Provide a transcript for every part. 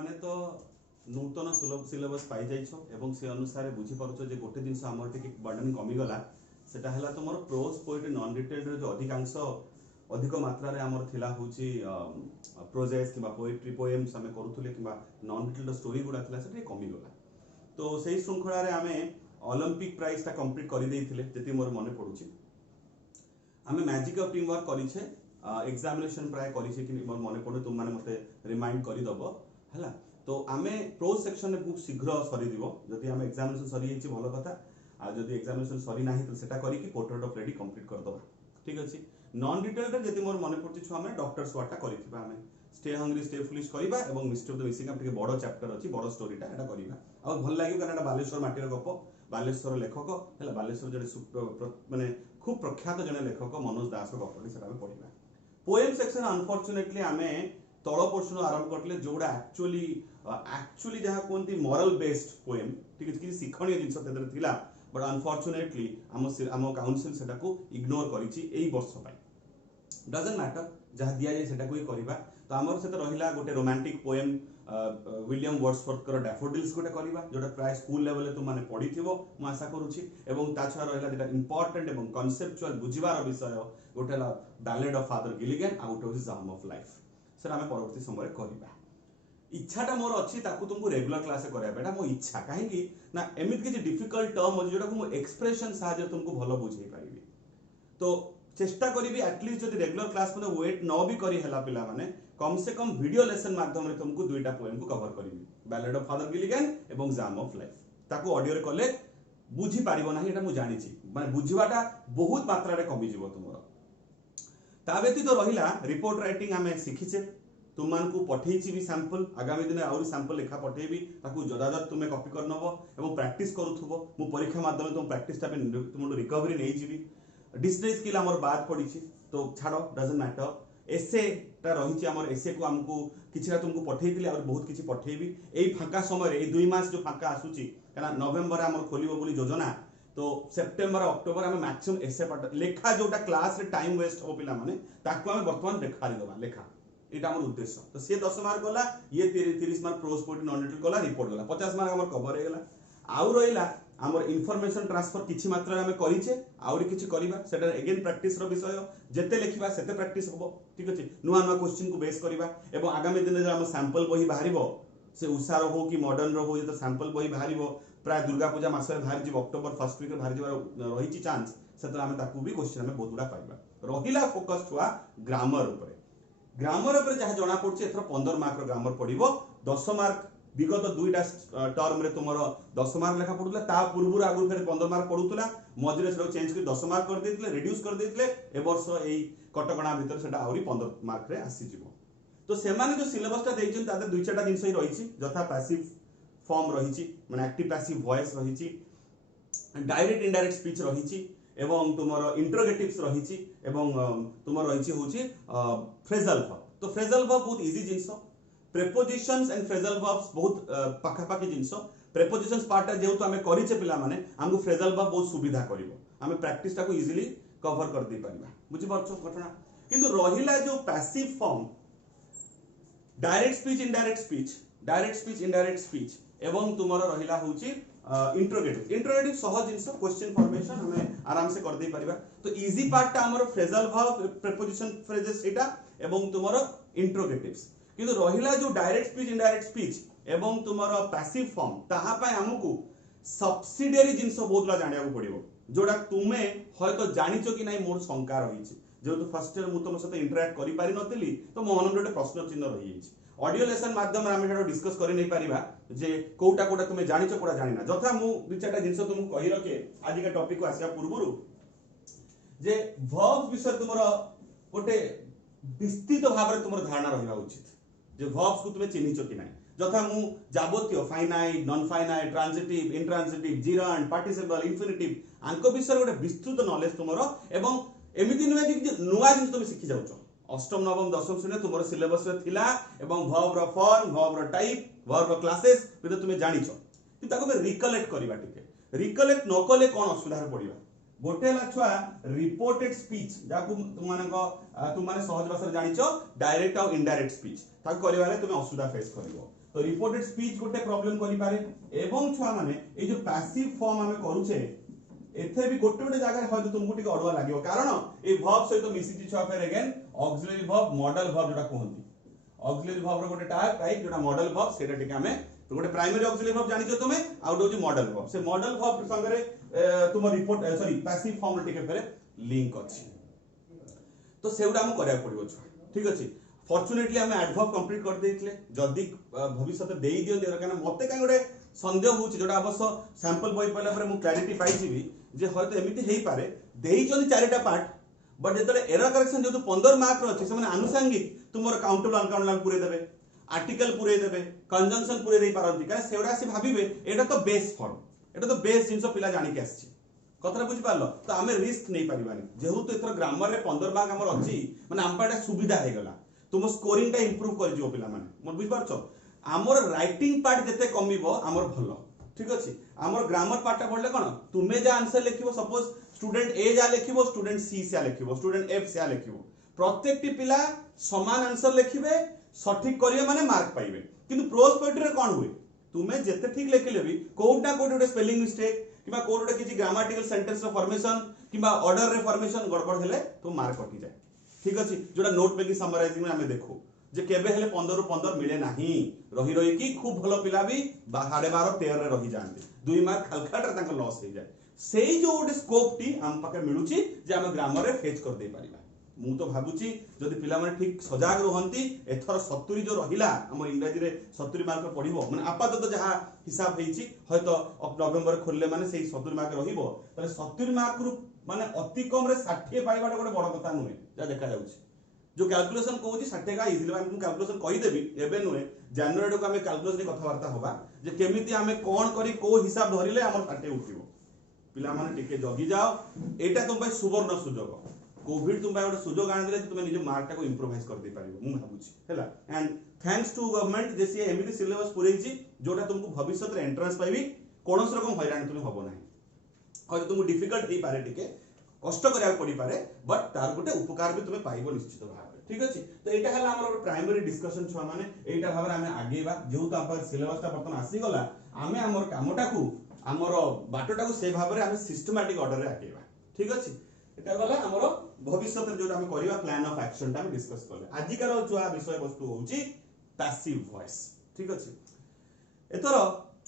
तुमने तो नूतन सिलेबस पाई जाइछ एवं से अनुसार बुझी पारुछ जे गोटे जिंस हमर टिके बर्डन कमी गला सेटा हला तुमर प्रोज पोएट्री नॉन डिटेल्ड जो अधिकांश अधिक मात्रा रे हमर थिला होची प्रोजेस किबा पोएट्री पोएम्स हमें करूथले किबा नॉन डिटेल्ड स्टोरी गुडा थिला सेटा कमी गला तो सेही श्रृंखला रे हमें ओलंपिक प्राइस ता कंप्लीट करि देइथिले जति मोर मने पडुची हमें मैजिक ऑफ टीम वर्क करिछे एग्जामिनेशन प्राय करिछे कि मोर मने पडे तुम माने मते रिमाइंड करि दबो हला तो आमे प्रोज सेक्शन में खूब शीघ्र सरी दिबो जदि हमें एग्जामिनेशन सरी हिची भलो कथा आ जदि एग्जामिनेशन सरी नाही तो सेटा करी कि पोर्ट्रेट ऑफ लेडी कंप्लीट कर दबा ठीक अछि नॉन डिटेल्ड रे जदि मोर मने पडुची छु हमें डॉक्टर स्वाटा करिथिबा हमें स्टे हंग्री स्टे फुलिश करिबा एवं मिस्टर द मिसिंग टिके बडो चैप्टर अछि बडो स्टोरीटा एटा करिबा आ भल लागियो कारण एटा बालेश्वर माटीर गप बालेश्वर लेखक हला बालेश्वर जडे माने खूब प्रख्यात जने लेखक मनोज दास गपटी सेटा पढिबा पोएम सेक्शन अनफॉर्चूनेटली हमें तळ पोर्शन आरंभ करले जोडा एक्चुअली जहा कोनती मॉरल बेस्ड पोएम ठीक है कि शिक्षणीय जिंस तेदर थिला बट अनफॉर्चूनेटली हम काउंसिल सेटा को इग्नोर करिछि एई वर्ष पाई डजंट मैटर जहा दिया जाय सेटा को ही करबा तो हमर से तो रहिला गोटे रोमांटिक पोएम विलियम वर्ड्सवर्थ कर डैफोडिल्स गोटे करबा जोटा प्राय स्कूल लेवल ले तुम माने पढिथिबो मु आशा करूछि एवं ता छरा रहिला जेटा इंपोर्टेंट एवं कॉन्सेप्चुअल बुझिबार विषय गोटे ला बैलेड ऑफ फादर गिलिगन आ गोटे होछि जाम ऑफ लाइफ सर हमें परवर्ती समय करबा इच्छाटा मोर अछि ताकू तुमको रेगुलर क्लास से करबा बेटा मो इच्छा काहे कि ना एमित के डिफिकल्ट टर्म अछि जोटा को मो एक्सप्रेशन साहाଯ୍य तुमको भलो बुझेई पारिबी तो चेष्टा करिबी एटलीस्ट जदि रेगुलर क्लास में वेट न भी करी हला पिला माने कम से कम वीडियो लेसन माध्यम रे तुमको दुईटा पोएम को कवर करिबी बैलेड ऑफ फादर गिलिगन एवं जाम ऑफ लाइफ ताकू ऑडियो रे कले बुझी पारिबो नाही एटा मु जानिछि माने बुझिबाटा बहुत मात्रा रे कमी जिवो तुमरो ता व्यतीत तो रहिला रिपोर्ट राइटिंग हमें सिखिछे तुम मान को पठेइछि भी सैंपल आगामी दिन आउरी सैंपल लेखा पठेइबी ताकू जदाजद तुमे कॉपी कर नबो एवं प्रैक्टिस करूथबो मु परीक्षा माध्यम तुम प्रैक्टिस ता तुम रिकवरी नै जिवि डिक्शनरी स्किल हमर बात पडिछि तो छाड़ो डजंट मैटर एसे ता रहिछि हमर एसे को हमको किछरा तुमको पठेइतिले और बहुत किछि पठेइबी एई फांका समय रे एई 2 मास जो फांका आसुची काना नवंबर हमर खोलिबो बोली योजना तो सेप्टेम्बर अक्टोबर हमें मैक्सिमम एसे पट लेखा जोटा क्लास रे टाइम वेस्ट हो पिला माने ताकू हमें वर्तमान देखा देबा लेखा एटा हमर उद्देश्य तो से 10 मार्क गला ये 30 mark pros poetry non detail गला रिपोर्ट गला 50 मार्क हमर कवर हे गला आउ रहिला हमर इंफॉर्मेशन ट्रांसफर किछि मात्रा रे हमें करिछे आउरी किछि करिबा सेटा अगेन प्रैक्टिस रो विषय जेते लेखिबा सेते प्रैक्टिस होबो ठीक अछि नुवा नुवा क्वेश्चन को बेस करिबा एवं आगामी दिन जे हम सैंपल बही बाहरिबो से उषार हो कि मॉडर्न रो हो जे तो सैंपल बही बाहरिबो प्राय दुर्गा पूजा मास रे बाहर जिवो अक्टोबर फर्स्ट वीक रे बाहर जिवा रहिछि चांस सेतरा हमें ताकू भी क्वेश्चन हमें बहुत गुडा पाइबा रहिला फोकस हुआ ग्रामर ऊपर जहाँ जना पड़छ एथर 15 मार्क रो ग्रामर पड़िबो 10 मार्क विगत दुईटा टर्म रे तुमर 10 मार्क लेखा पड़ुला ता पूर्व आगु फेर 15 मार्क पड़ुतला मझिरे सेटा चेंज कर 10 मार्क कर देथिले रिड्यूस कर देथिले ए वर्ष एई कटकणा भीतर सेटा आउरी 15 मार्क रे आसी जिवो तो सेमाने जो सिलेबस ता देइछन तादे दुई चारटा जिंस ही रहिछि जथा पैसिव फॉर्म रहिछि माने एक्टिव पैसिव वॉइस रहिछि डायरेक्ट इनडायरेक्ट स्पीच रहिछि एवं तुमर इंटरोगेटिव्स रहिछि एवं तुमर रहिछि होछि फ्रेजल वर्ब तो फ्रेजल वर्ब बहुत इजी जिंस प्रेपोजिशंस एंड फ्रेजल वर्ब्स बहुत पाखा पाखी जिंस प्रेपोजिशंस पार्ट जेहेतु हमें करिछे पिला माने हमको फ्रेजल वर्ब बहुत सुविधा करिवो हमें प्रैक्टिस ता को इजीली कवर कर दे परिबा बुझि परछो घटना किंतु रहिला जो passive form direct speech indirect speech एवं तुमर रहिला होछि इंट्रोगेटिव सहज जिंस क्वेश्चन फॉर्मेशन हमें आराम से कर दे परिबा तो इजी पार्ट ता हमर फ्रेजल वर्ब प्रीपोजिशन फ्रेजेस एटा एवं तुमर इंट्रोगेटिव्स किंतु रहिला जो डायरेक्ट स्पीच इनडायरेक्ट स्पीच एवं तुमर पैसिव फॉर्म ताहा पय हमकु सब्सिडियरी जिंस बहुत ला जानिया को पड़िबो जोडा तुमे हयतो जानिचो कि नाही मोर शंका रहिछि जेहेतु फर्स्ट ईयर मु तुम सहित इंटरैक्ट करि पारि नथिली तो मो मन रे प्रश्न चिन्ह रहि जाइछि ऑडियो लेसन माध्यम रे हम डिस्कस करि नै परिबा जे कोटा कोटा तुमे जानिचो कोटा जानिना जथा मु दु चारटा जिंस तुमको कहि रखे आज का टॉपिक को आसिया पूर्वरु जे वर्ब्स विषय तुमरो गोटे विस्तृत भाव रे तुमरो धारणा रहिबा उचित जे वर्ब्स को तुमे चिन्हिचो कि नाही जथा मु जाबोत्य finite non finite transitive intransitive gerund participle infinitive आंको विषय गोटे विस्तृत नॉलेज तुमरो एवं एमिति नुए कि नुआ जिंस तुमे सिखि जाउछो अष्टम नवम दशम श्रेणी तुमरो सिलेबस रे थिला एवं वर्ब रो फॉर्म वर्ब रो टाइप वर्ब रो क्लासेस बिते तुमे जानिछो कि ताको बे रिकलेक्ट करबा टिके रिकलेक्ट न कले कोन असुविधा पड़िबा गोटे ला छुआ रिपोर्टेड स्पीच जाकू तुम माने सहज भाषा रे जानिछो डायरेक्ट और इनडायरेक्ट स्पीच ताको करबाले तुमे असुविधा फेस करबो तो रिपोर्टेड स्पीच गोटे प्रॉब्लम करि पारे एवं छुआ माने ए जो पैसिव फॉर्म हमें करूछे एथे भी गोटे गोटे जगह हयतो तुमको टिके अडवा लागियो कारण ए वर्ब सहित मिसिति छुआ फेर again auxiliary verb modal verb जोटा कहंती ऑक्सिलरी वर्ब रो गोटे टाइप जोटा मॉडल वर्ब सेटा टिके हमें तो गोटे प्राइमरी ऑक्सिलरी वर्ब जानिछो तुमे आउट होची मॉडल वर्ब से मॉडल वर्ब संगे तुम रिपोर्ट सॉरी पैसिव फॉर्म टिके फेर लिंक अछि तो सेउडा हम करिया पड़िबो ठीक अछि फॉर्चूनेटली हमें एडवर्ब कंप्लीट कर देइतले जदी भविष्य देई दियो देर कारण मते काई गोटे संदेह होची जोटा अवश्य सैंपल बॉय पहला पर मु क्लैरिटी पाइजिबी जे हयतो एमिति हेई पारे देई चोनी चारिटा पार्ट बट जेतले एरर करेक्शन जो 15 मार्क रो अछि से माने आनुषंगिक तुमर काउंटेबल अनकाउंटेबल पूरे देबे आर्टिकल पूरे देबे कंजंक्शन पूरे देई पारंती कारण सेउडा से भाबिबे एटा तो बेस फॉर्म एटा तो बेस जिंस पिला जानि के आछि कथरा बुझि पारलो तो हमें रिस्क नहीं पारिबानी जेहु तो एथर ग्रामर रे 15 मार्क हमर अछि माने आमपाटा सुविधा हे गला तुम स्कोरिंग टा इंप्रूव कर जिवो पिला माने मोर बुझ पारछो हमर राइटिंग पार्ट जते कमिबो हमर भलो ठीक अछि हमर ग्रामर पार्ट पढले कोन तुमे जे आंसर लिखिबो सपोज स्टूडेंट ए जा लिखिबो स्टूडेंट सी से लिखिबो स्टूडेंट एफ से लिखिबो प्रत्येक टी पिला समान आंसर लिखिबे सठिक करियो माने मार्क पाइबे किंतु प्रोज पोएट्री रे कोन हुए तुमे जते ठीक लिखिले भी कोउटा कोउटे स्पेलिंग मिस्टेक किबा कोउटे किछि ग्रामेटिकल सेंटेंस रो फॉर्मेशन किबा ऑर्डर रे फॉर्मेशन गड़बड़ हेले तो मार्क कटि जाय ठीक अछि जोटा नोट मेकिंग समराइजिंग में हमें देखो जे केबे हेले 15 रु 15 मिले नाही रही रही की खूब भलो पिला भी 12.5 13 रे रही जानते 2 मार्क खलखट रे तांको लॉस हो जाए सेही जो गोटे स्कोप टी हम पाके मिलुची जे हम ग्रामर रे फेच कर दे परिबा मु तो भाबुची जदि पिला माने ठीक सजाग रहंती एथर 70 जो रहिला हम इंग्रजी रे 70 मार्क पढिबो माने आपातत जहा हिसाब हेची हयतो नवंबर खोलले माने सेही 70 मार्क रहिबो तले 70 मार्क रु माने अति कम रे 60 पाइबाटा गोटे बड़ कथा नुहे जा देखा जाउची जो कैलकुलेशन कहूची 60 का इजिली हम कैलकुलेशन कहि देबी एबे नुहे जनवरी को हमें कैलकुलेशन कथा वार्ता होबा जे केमिति हमें कोन करी को हिसाब धरिले हमर 60 उठिबो पिला माने टिके जगी जाओ एटा तुम भाई सुवर्ण सुजोग कोविड तुम भाई गोटे सुजोग आन देले तुम निज मार्क को इंप्रूवाइज कर दे पारिबो मु भाबुची हैला एंड थैंक्स टू गवर्नमेंट जे सी एमिति सिलेबस पुरैची जोटा तुमको भविष्य रे एंट्रेंस पाइबी कोनस रकम हैरान तुम हबो नाही और तुमको डिफिकल्ट हे पारे टिके कष्ट करिया पड़ी पारे बट तार गोटे उपकार भी तुम्हें पाइबो निश्चित भाव ठीक अछि तो एटा हला हमर प्राइमरी डिस्कशन छुआ माने एटा भाबरे हमें आगेबा जेहु तो अपन सिलेबस ता बर्तन आसी गला हमें हमर कामटा को हमर बाटोटा को से भाबरे हमें सिस्टमैटिक ऑर्डर रे आगेबा ठीक अछि एटा गला हमर भविष्य रे जो हम करिवा प्लान ऑफ एक्शन ता हम डिस्कस करले आजिकार छुआ विषय वस्तु होउची पैसिव वॉइस ठीक अछि एतर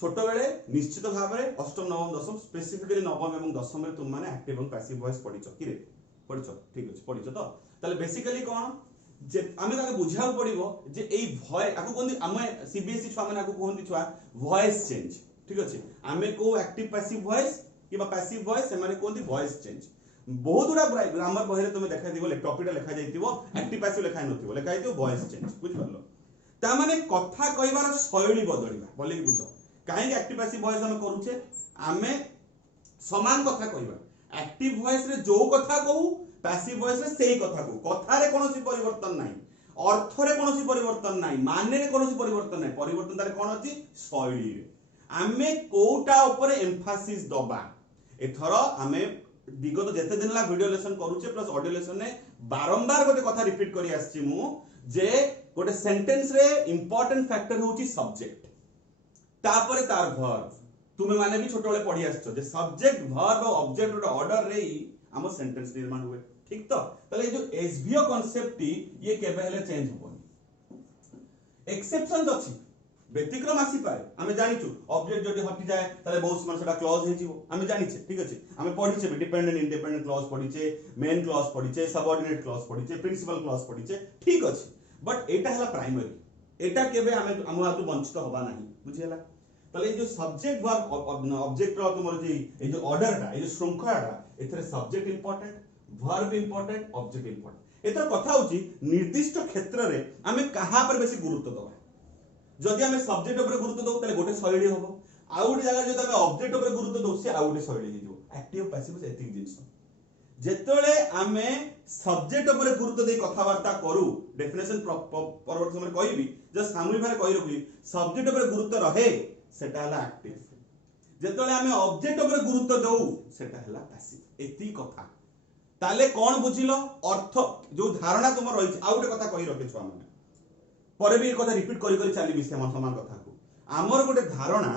छोट बेले निश्चित भाव में अष्टम नवम दशम स्पेसिफिकली नवम एवं दशम रे तुम माने एक्टिव एवं पैसिव वॉइस पढिचो किरे पढिचो ठीक अछि पढिचो तो ताले बेसिकली कोन जे आमे ताके बुझाउ पड़िबो जे एई वॉइस आकु कोन आमे सीबीएसई छुआ माने आकु कोन छुआ वॉइस चेंज ठीक अछि आमे को एक्टिव पैसिव वॉइस किबा पैसिव वॉइस से माने कोन वॉइस चेंज बहुत गुडा ग्रामर बहिरे तुमे देखा दिबो टॉपिकटा लिखा जाइतिबो एक्टिव पैसिव लिखा नथिबो लिखा जाइतिबो वॉइस चेंज बुझ परलो ता माने कथा कहबार शैली बदलिबा बोले कि बुझो काहे एक्टिव पैसिव वॉइस हम करूछे आमे समान कथा कहबा एक्टिव वॉइस रे जो कथा कहू पैसिव वॉइस रे सेही कथा कहू कथा रे कोनोसी परिवर्तन नाही अर्थ रे कोनोसी परिवर्तन नाही माने रे कोनोसी परिवर्तन नाही परिवर्तन तारे कोन अछि शैली रे आमे कोटा ऊपर एम्फासिस दबा एथरो आमे विगत जेते दिन ला वीडियो लेसन करूछे प्लस ऑडियो लेसन ने बारंबार गोटे कथा रिपीट करी आछि मु जे गोटे सेंटेंस रे इंपोर्टेंट फैक्टर होची सब्जेक्ट तापर तार वर्ब तुमे माने भी छोट बेले पढी आछो जे सब्जेक्ट वर्ब और ऑब्जेक्ट रो ऑर्डर रे ही हम सेंटेंस निर्माण हुए ठीक तो तले जो एसवीओ कांसेप्ट टी ये केबे हेले चेंज होबनी एक्सेप्शंस अछि व्यतिक्रम आसी पारे हमें जानिछु ऑब्जेक्ट जदि हटि जाए तले बहुत समय सेटा क्लॉज हे जिवो हमें जानिछे ठीक अछि हमें पढिछे डिपेंडेंट इंडिपेंडेंट क्लॉज पढिछे मेन क्लॉज पढिछे सबऑर्डिनेट क्लॉज पढिछे प्रिंसिपल क्लॉज पढिछे ठीक अछि बट एटा हला प्राइमरी एटा केबे हमें हम आतु वंचित होबा नाही बुझियला तले जो सब्जेक्ट वर्ब ऑब्जेक्ट रो तुमर जे ए जो ऑर्डर टा ए जो श्रृंखलाटा एथरे subject important verb important object important एतर कथा होची निर्दिष्ट क्षेत्र रे हमें कहां पर बेसी गुरुत्व दबा जदि हमें सब्जेक्ट ऊपर गुरुत्व दो तले गोटे शैली होबो आउट जगह जदि हमें ऑब्जेक्ट ऊपर गुरुत्व दो से आउट शैली हे जो एक्टिव पैसिव एतिक जिंस जेतले हमें सब्जेक्ट ऊपर गुरुत्व दे कथा वार्ता करू डेफिनेशन परवर्ती समय कहबी जे सामूहिक भारे कहि रखुई सब्जेक्ट ऊपर गुरुत्व रहे सेटा हला एक्टिव जेतले हमें ऑब्जेक्ट ऊपर गुरुत्व दो सेटा हला पैसिव एति कथा ताले कोन बुझिलो अर्थ जो धारणा तुम रही आउट कथा कहि रखे छुआ माने पर भी एक कथा रिपीट करी करी चली समान कथा को आमर गोटे धारणा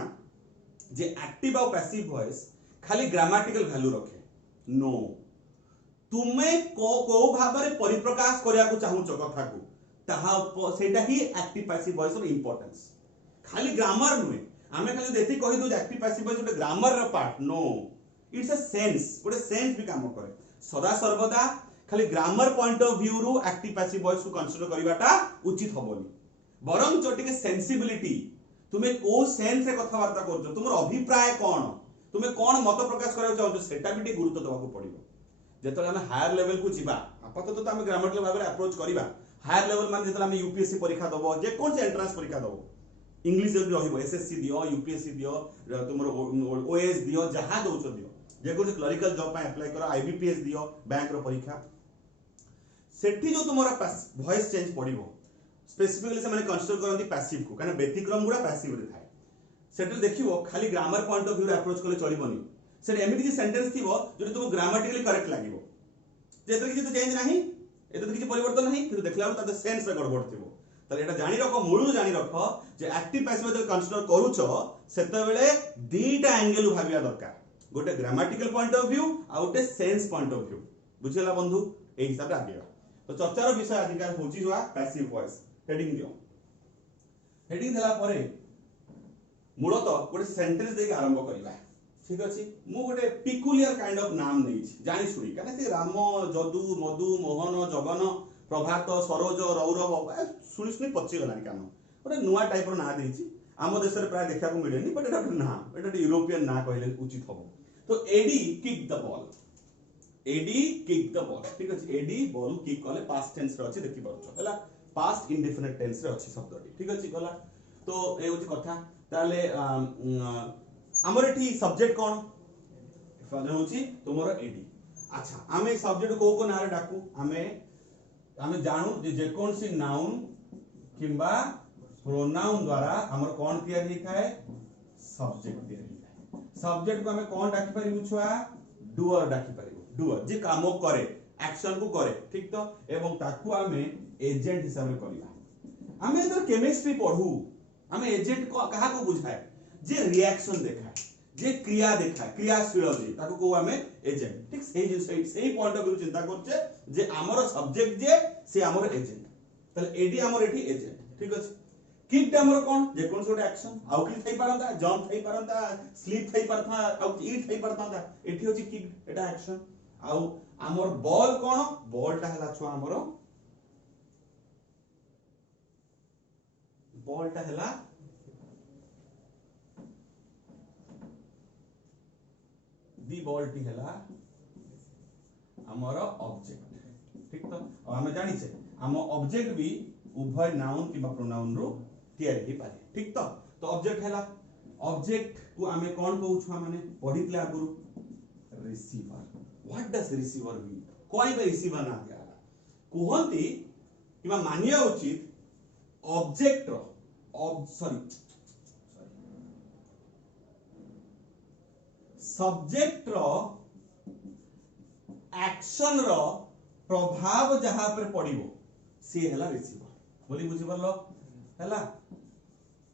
जे एक्टिव और पैसिव वॉइस खाली ग्रामेटिकल वैल्यू रखे नो तुमे को भाव में परिप्रकाश करिया को चाहूच कथा को ताहा सेटा ही एक्टिव पैसिव वॉइस रो इंपोर्टेंस खाली ग्रामर नुहे आमे खाली देती कहि दो एक्टिव पैसिव वॉइस गोटे ग्रामर रो part no it's a sense गोटे सेंस भी काम करे सदा सर्वदा खाली ग्रामर पॉइंट ऑफ व्यू रु एक्टिव पैसिव वॉइस को कंसीडर करिवाटा उचित होबोनी बरम चोटिके सेंसिबिलिटी तुमे को सेंस रे कथा वार्ता करछो तुमर अभिप्राय कोन तुमे कोन मत प्रकाश करियो चाहछो सेटा भी गुरुत्व देबाको पड़िबो जेतले हम हायर लेवल को जिबा आपातत तो हम ग्रामेटिकल भाव में अप्रोच करिबा हायर लेवल मान जेतले हम यूपीएससी परीक्षा दबो जे कोन से एंट्रेंस परीक्षा दबो इंग्लिश जब रहिबो एसएससी दियो यूपीएससी दियो तुमर ओएस दियो जहा दोचो दियो जे को क्लरिकल जॉब पे अप्लाई करो आईबीपीएस दियो बैंक रो परीक्षा सेठी जो तुमरा वॉइस चेंज पड़िबो स्पेसिफिकली से माने कंसीडर करंती पैसिव को कारण व्यतिक्रम गुडा पैसिव रे थाए सेटल देखिवो खाली ग्रामर पॉइंट ऑफ व्यू रे अप्रोच करले चलिबोनी सेट एमिति कि सेंटेंस थिबो जो तुम ग्रामेटिकली करेक्ट लागिवो जेतरे कि तो चेंज नाही एते किछि परिवर्तन नाही किंतु देखला त सेंस रे गड़बड़ थिबो त एटा जानि रखो मूळु जानि रखो जे एक्टिव पैसिव जब कंसीडर करूछो सेते बेले दीटा एंगल भाबिया दरकार गोटे ग्रामेटिकल पॉइंट ऑफ व्यू आ गोटे सेंस पॉइंट ऑफ व्यू बुझिला बंधु ए हिसाब रे आगेबा तो चर्चार विषय अधिकार होची जोआ पैसिव वॉइस हेडिंग दियो हेडिंग देला परे मूलतः गोटे सेंटेंस देके आरंभ करिबा ठीक अछि मु गोटे पिकुलियर काइंड ऑफ नाम नै छी जानि सुनी काने से राम जदु मधु मोहन जगन प्रभात सरोज रौरव सुनी सुनी पची गलानी कान गोटे नुवा टाइप रो ना देई छी आम देश रे प्राय देखा को मिलेनी बट एटा ना एटा यूरोपियन ना कहले उचित हबो तो Eddie kick the ball Eddie kick the ball ठीक अछि एडी बॉल किक कले पास्ट टेंस रे अछि देखि परछो हला पास्ट इंडेफिनिट टेंस रे अछि शब्दटी ठीक अछि गला तो ए होची कथा ताले हमर एठी सब्जेक्ट कोन फादर होची तुमरो एडी अच्छा आमे सब्जेक्ट को नारे डाकू आमे जानू जे कोन सी नाउन किंबा प्रोनाउन द्वारा हमर कोन तयारी लिखाए सब्जेक्ट तयारी लिखाए सब्जेक्ट को हमें कोन डाकी परिबु छुआ डुअर डाकी परिबु डुअर जे काम करे एक्शन को करे ठीक तो एवं ताकू हमें एजेंट हिसाब रे करिया हमें इधर केमिस्ट्री पढू हमें एजेंट को कहा को बुझाए जे रिएक्शन देखाए जे क्रिया देखाए क्रियाशील जे ताको को हमें एजेंट ठीक सही पॉइंट ऑफ व्यू चिंता करछे जे हमर सब्जेक्ट जे से हमर एजेंट तले एडी हमर एठी एजेंट ठीक अछि किक हमर कोन जे कोन सोटे एक्शन आउ कि थई पारंता जंप थई पारंता स्लीप थई पारता आउ ईट थई पारता एठी होची किक एटा एक्शन आउ हमर बॉल कोन बॉल टा हला छुआ हमर बॉल टा हला दी बॉल टी हला हमर ऑब्जेक्ट ठीक तो हम जानि छे हम ऑब्जेक्ट भी उभय नाउन किबा प्रोनाउन रो तयारी ही पारे ठीक तो ऑब्जेक्ट हला ऑब्जेक्ट को हमें कोन कहू छुआ माने पढितले आगुरु receiver what does receiver mean कोई बे रिसीवर ना दिया कहंती किबा मानिया उचित ऑब्जेक्ट रो सब्जेक्ट रो एक्शन रो प्रभाव जहां पर पड़िबो से हला रिसीवर बोली बुझि परलो हला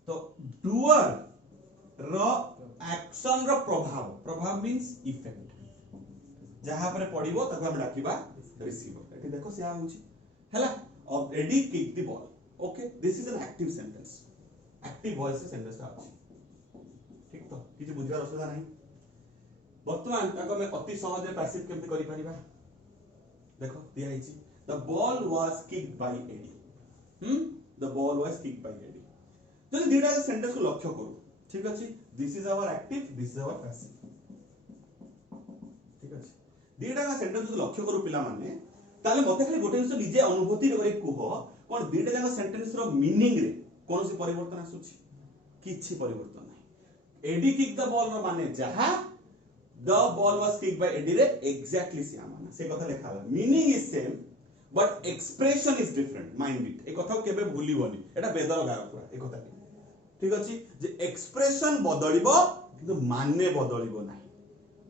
तो डुअर रो एक्शन रो प्रभाव मींस इफेक्ट जहां पर पड़िबो ताको हम डाकिबा रिसीवर एठी देखो से आ होची हला already kick the ball okay this is an active sentence active voice sentence ता अछि ठीक तो किछि बुझिबार असुविधा नाही वर्तमान ताको में अति सहज रे पैसिव केमति करि परिबा देखो दिया हिची the ball was kicked by Eddie the ball was kicked by Eddie जदि दिटा सेंटेंस को लक्ष्य करू ठीक अछि this is our active this is our passive ठीक अछि दिटा का सेंटेंस को लक्ष्य करू पिला माने ताले मते खाली गोटे जिंस निजे अनुभूति रे कुह कोन दिटा जाका सेंटेंस रो मीनिंग रे कोनोसी परिवर्तन आसुछि किछि परिवर्तन नाही एडी किक द बॉल रो माने जहा the ball was kicked by Eddie रे एग्जैक्टली सेम माने से कथा लेखा meaning is same but expression is different mind it ए कथा केबे भूलिबोनी एटा बेदर गाय पूरा ए कथा ठीक अछि जे एक्सप्रेशन बदलिबो किंतु माने बदलिबो नाही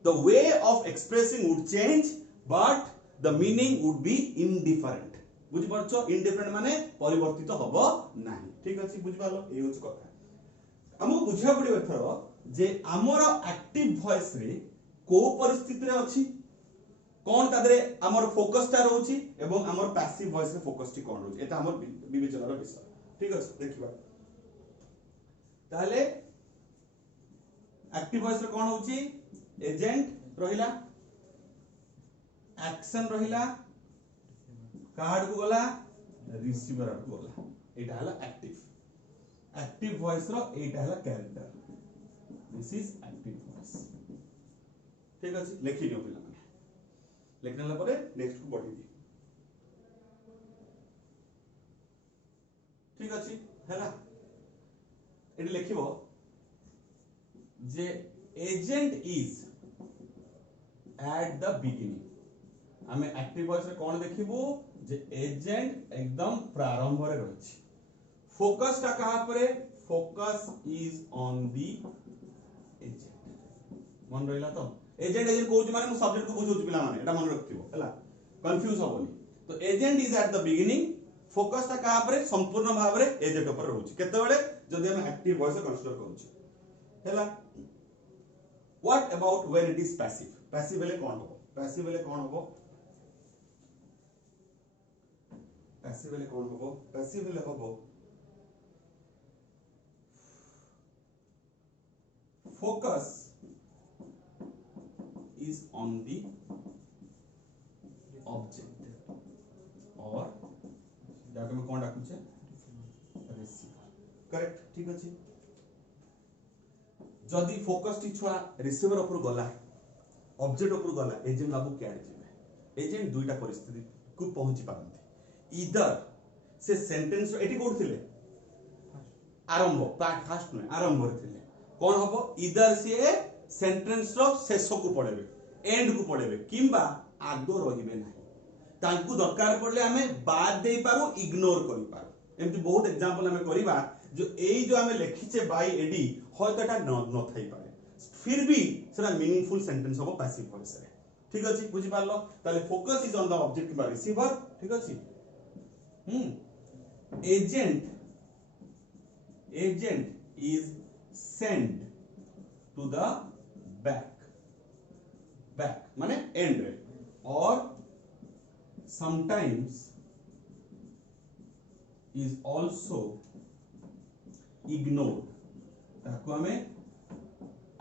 the way of expressing would change but the meaning would be indifferent बुझि परछो इनडिफरेंट माने परिवर्तित हबो नाही ठीक अछि बुझि पालो ए होछ कथा हमहु बुझिया पड़ियो एथरो जे हमर एक्टिव वॉइस रे को परिस्थिति रे अछि कोन तादरे हमर फोकस ता रहउची एवं हमर पैसिव वॉइस रे फोकस टी कोन रहउची एटा हमर विवेचनार विषय ठीक अछि देखिबा ताले एक्टिव वॉइस रे कोन होउची एजेंट रहिला एक्शन रहिला कार्ड को गला रिसीवर को गला एटा हला एक्टिव वॉइस रो एटा हला character this is active voice ठीक अछि लिखि दियो पिला माने लिखनला परे नेक्स्ट को बढ़ी दी ठीक अछि हैला एटी लिखिबो जे agent is at the beginning हमें एक्टिव वॉइस रे कोन देखिबो जे एजेंट एकदम प्रारंभ रे रहछि फोकस ता कहां परे focus is on the agent मन रहिला तो एजेंट कोच माने मु सब्जेक्ट को बुझौछि पिला माने एटा मन रखथिबो हैला कंफ्यूज होबोनी तो agent is at the beginning focus ता कहां परे संपूर्ण भाव रे एजेंट ऊपर रहउछि केते बेले जदी हम एक्टिव वॉइस कंसीडर करूछि हैला what about when it is passive passive बेले कोन हो पैसिव बेले कोन हो पैसिव बेले कोन हो पैसिव बेले हो focus is on the object और जाके मैं कौन डाकू छे रिसीवर करेक्ट ठीक अछि जदी फोकस टी छुआ रिसीवर ऊपर गला ऑब्जेक्ट ऊपर गला एजेंट बाबू क्या जेबे एजेंट दुईटा परिस्थिति को पहुंची पारंती ईदर से सेंटेंस एटी कोड थिले आरंभ पार्ट फास्ट में आरंभ थिले कोन हबो ईदर से सेंटेंस रो शेष को पढेबे एंड को पढेबे किंबा आदो रहिबे नाही तांकु दरकार पड़ले हमें बाद दे पारो इग्नोर करि पारो एमति बहुत एग्जांपल हमें करिबा जो एई जो हमें लिखिचे बाय एडी होय तटा न थाई पारे फिर भी सेना मीनिंगफुल सेंटेंस हो पैसिव वॉइस रे ठीक अछि बुझि पारलो ताले focus is on the object बा रिसीवर ठीक अछि agent is send to the back माने एंड रे और sometimes is also ignored ताको हमें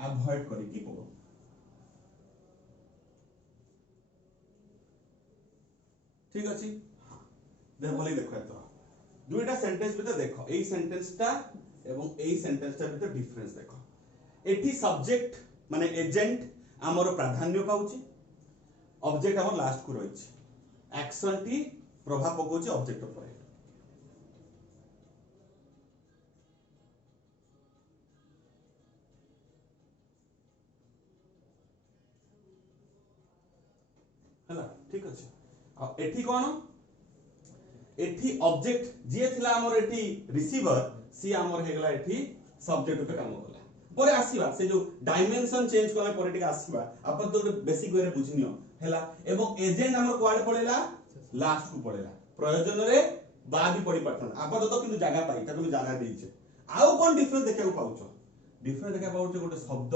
अवॉइड करी की पड़ो ठीक अछि दे भले देखो एतो दुईटा सेंटेंस भीतर देखो एई सेंटेंस ता एवं एई सेंटेंस ता भीतर डिफरेंस देखो एठी सब्जेक्ट माने एजेंट हमर प्राधान्य पाउची ऑब्जेक्ट हमर लास्ट को रहिछि एक्शन टी प्रभाव पकोछि ऑब्जेक्ट ऊपर हला ठीक अछि आ एठी कोन एठी ऑब्जेक्ट जे थिला हमर एठी रिसीवर सी हमर हेगला एठी सब्जेक्ट ऊपर काम करला परे आसीबा से जो डायमेंशन चेंज को हमें परे टिक आसीबा अपन तो बेसिक वे रे बुझिनियो हैला एवं एजेंट हमर क्वाड पड़ेला लास्ट को पड़ेला प्रयोजन रे बादी पड़ी पड़थन आपन तो किंतु जगह पाई ताको मैं जगह देइछे आउ कोन डिफरेंस देखा को पाउछो डिफरेंस देखा पाउछो गोटे शब्द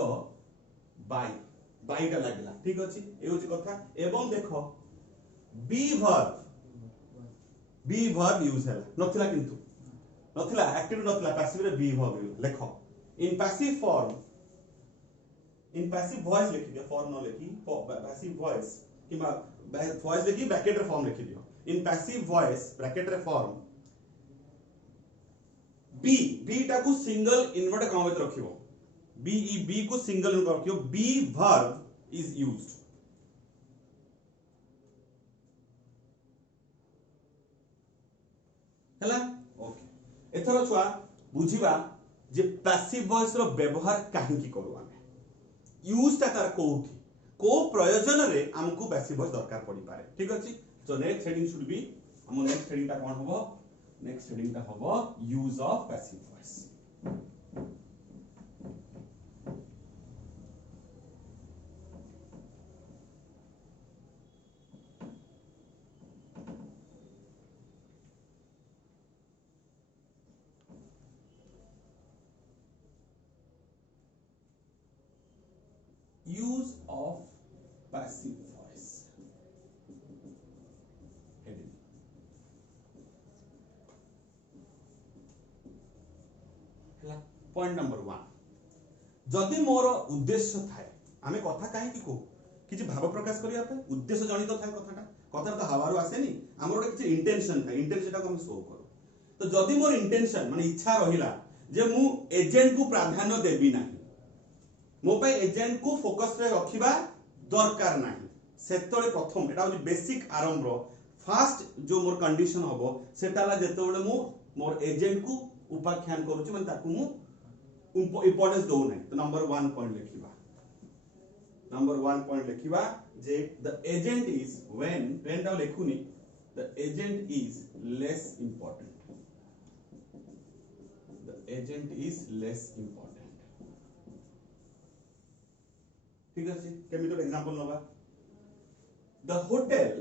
बाईटा लागला ठीक अछि ए होची कथा एवं देखो बी वर्ब यूज है नथिला किंतु नथिला एक्टिव नथिला पैसिव रे बी वर्ब लेखो in passive form in passive voice लिखि दियो फॉर्म न लिखि पैसिव वॉइस किमा वॉइस लिखि ब्रैकेट रे फॉर्म लिखि दियो इन पैसिव वॉइस ब्रैकेट रे फॉर्म बी टा को सिंगल इन्वर्टेड कॉमा में रखियो बी को सिंगल में रखियो बी वर्ब इज यूज्ड हैला ओके एथरो छुआ बुझिबा जे पैसिव वॉइस रो व्यवहार काहे की करू आमे यूज ता तार कोठी को प्रयोजन रे हमकु पैसिव वॉइस दरकार पड़ी पारे ठीक अछि so next heading should be हम नेक्स्ट हेडिंग ता कोन होबो नेक्स्ट हेडिंग ता होबो use of passive voice of passive voice. Heading. ହେଲା पॉइंट नंबर 1 जदि मोर उद्देश्य थाए आमे कथा काहे की को किछि भाव प्रकाश करिया पे उद्देश्य जनित थाए कथा तो हवारो आसेनी हमर गोटे किछि इंटेंशन थाए इंटेंशन को हम शो करू तो जदि मोर इंटेंशन माने इच्छा रहिला जे मु एजेंट को प्राधान्य देबी नाही मो पे एजेंट को फोकस रे रखिबा दरकार नाही सेतोले प्रथम एटा हो बेसिक आरंभ फास्ट जो मोर कंडीशन हबो सेटाला जेतोले मु मोर एजेंट को उपाख्यान करूची माने ताकू मु इंपोर्टेंस दो नहीं तो नंबर 1 पॉइंट लिखिबा नंबर 1 पॉइंट लिखिबा जे द एजेंट इज व्हेन ता लिखुनी the agent is less important the agent is less important ठीक है केमी तो एग्जांपल नबा the hotel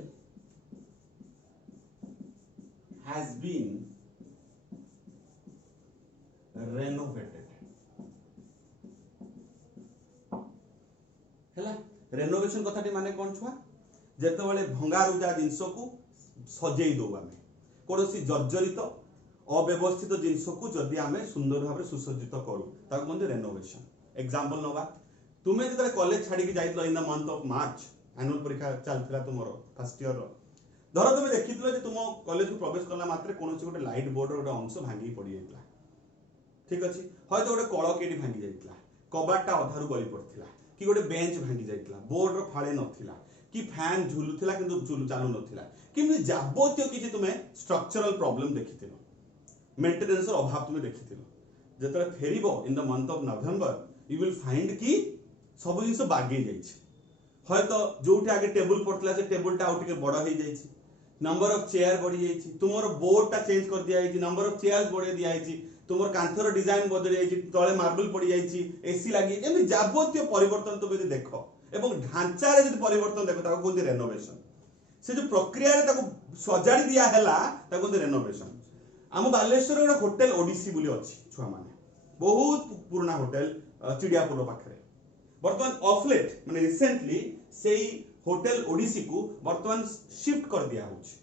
has been renovated हैला रेनोवेशन कथाटी माने कोन छुआ जेते बेले भंगा रुजा जिंस को सजेई दो आमे कोनोसी जर्जरित अव्यवस्थित जिंस को जदी आमे सुंदर भाबरे सुसज्जित करू ताको कोन रेनोवेशन एग्जांपल नबा तुमे जेते कॉलेज छाडी के जाइतलो in the month of March annual परीक्षा चलथिला तुमरो फर्स्ट ईयर रो धर तुमे देखितलो जे तुम कॉलेज को प्रवेश करला मात्रे कोनोसी गोटे लाइट बोर्ड रो गोटे अंश भांगी पड़ी जाइतला ठीक अछि हय तो गोटे कळ केडी भांगी जाइतला कबाटा अधारु गली पड़थिला कि गोटे बेंच भांगी जाइतला बोर्ड रो फाळे नथिला कि फैन झुलुथिला किंतु झुलु चालू नथिला किंतु जाबोत्य किछि तुमे स्ट्रक्चरल प्रॉब्लम देखिथिलो मेंटेनेंस रो अभाव तुमे देखिथिलो जेतले फेरिबो in the month of November you will find कि सब जिंस बागे जाइछि हय तो जोठी आगे टेबल पड़थिला से टेबल टा आउटिके बड़ हे जाइछि नंबर ऑफ चेयर बढ़ी जाइछि तुमरो बोर्ड टा चेंज कर दिया जाइछि नंबर ऑफ चेयर्स बढ़े दिया जाइछि तुमर कांथर डिजाइन बदल जाइछि तळे मार्बल पड़ी जाइछि एसी लागि एमि जाबोत्य परिवर्तन तुमे जे देखो एवं ढांचा रे जे परिवर्तन देखो ताको कोन रेनोवेशन से जो प्रक्रिया रे ताको सजाडी दिया हैला ताको कोन रेनोवेशन हम बालेश्वर रे होटल ओडिसी बोली अछि छुआ माने बहुत पुराना होटल चिड़ियापुर पाखरे वर्तमान ऑफलेट माने रिसेंटली सेही होटल ओडिसी को वर्तमान शिफ्ट कर दिया होछि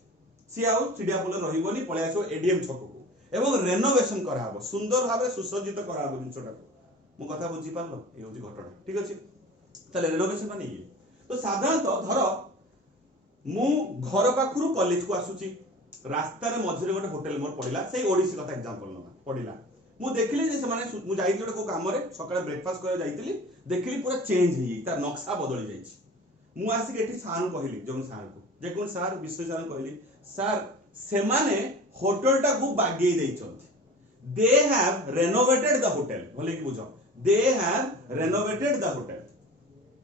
सी आउ चिड़ियापुर रहिबोनी पळे आसो एडीएम छक को एवं रेनोवेशन कराबो सुंदर भाबरे सुसज्जित कराबो जिंसटा मो कथा बुझी पालो ए होची घटना ठीक अछि तले रेनोवेशन माने ये तो साधारणतः धर मु घर पाखरु कॉलेज को आसुची रास्ता रे मझरे गोटे होटल मोर पडिला सेही ओडिसी कथा एग्जांपल नबा पडिला मु देखली जे माने मु जाइतले को काम रे सकाळे ब्रेकफास्ट करे जाइतली देखली पूरा चेंज ही तार नक्शा बदली जाइछि मु आसी एठी सार कहली जोन सार को जे कोन सार विश्व सार कहली सार से माने होटल टा को बागे दैछंती they have renovated the hotel बोले कि बुझो they have renovated the hotel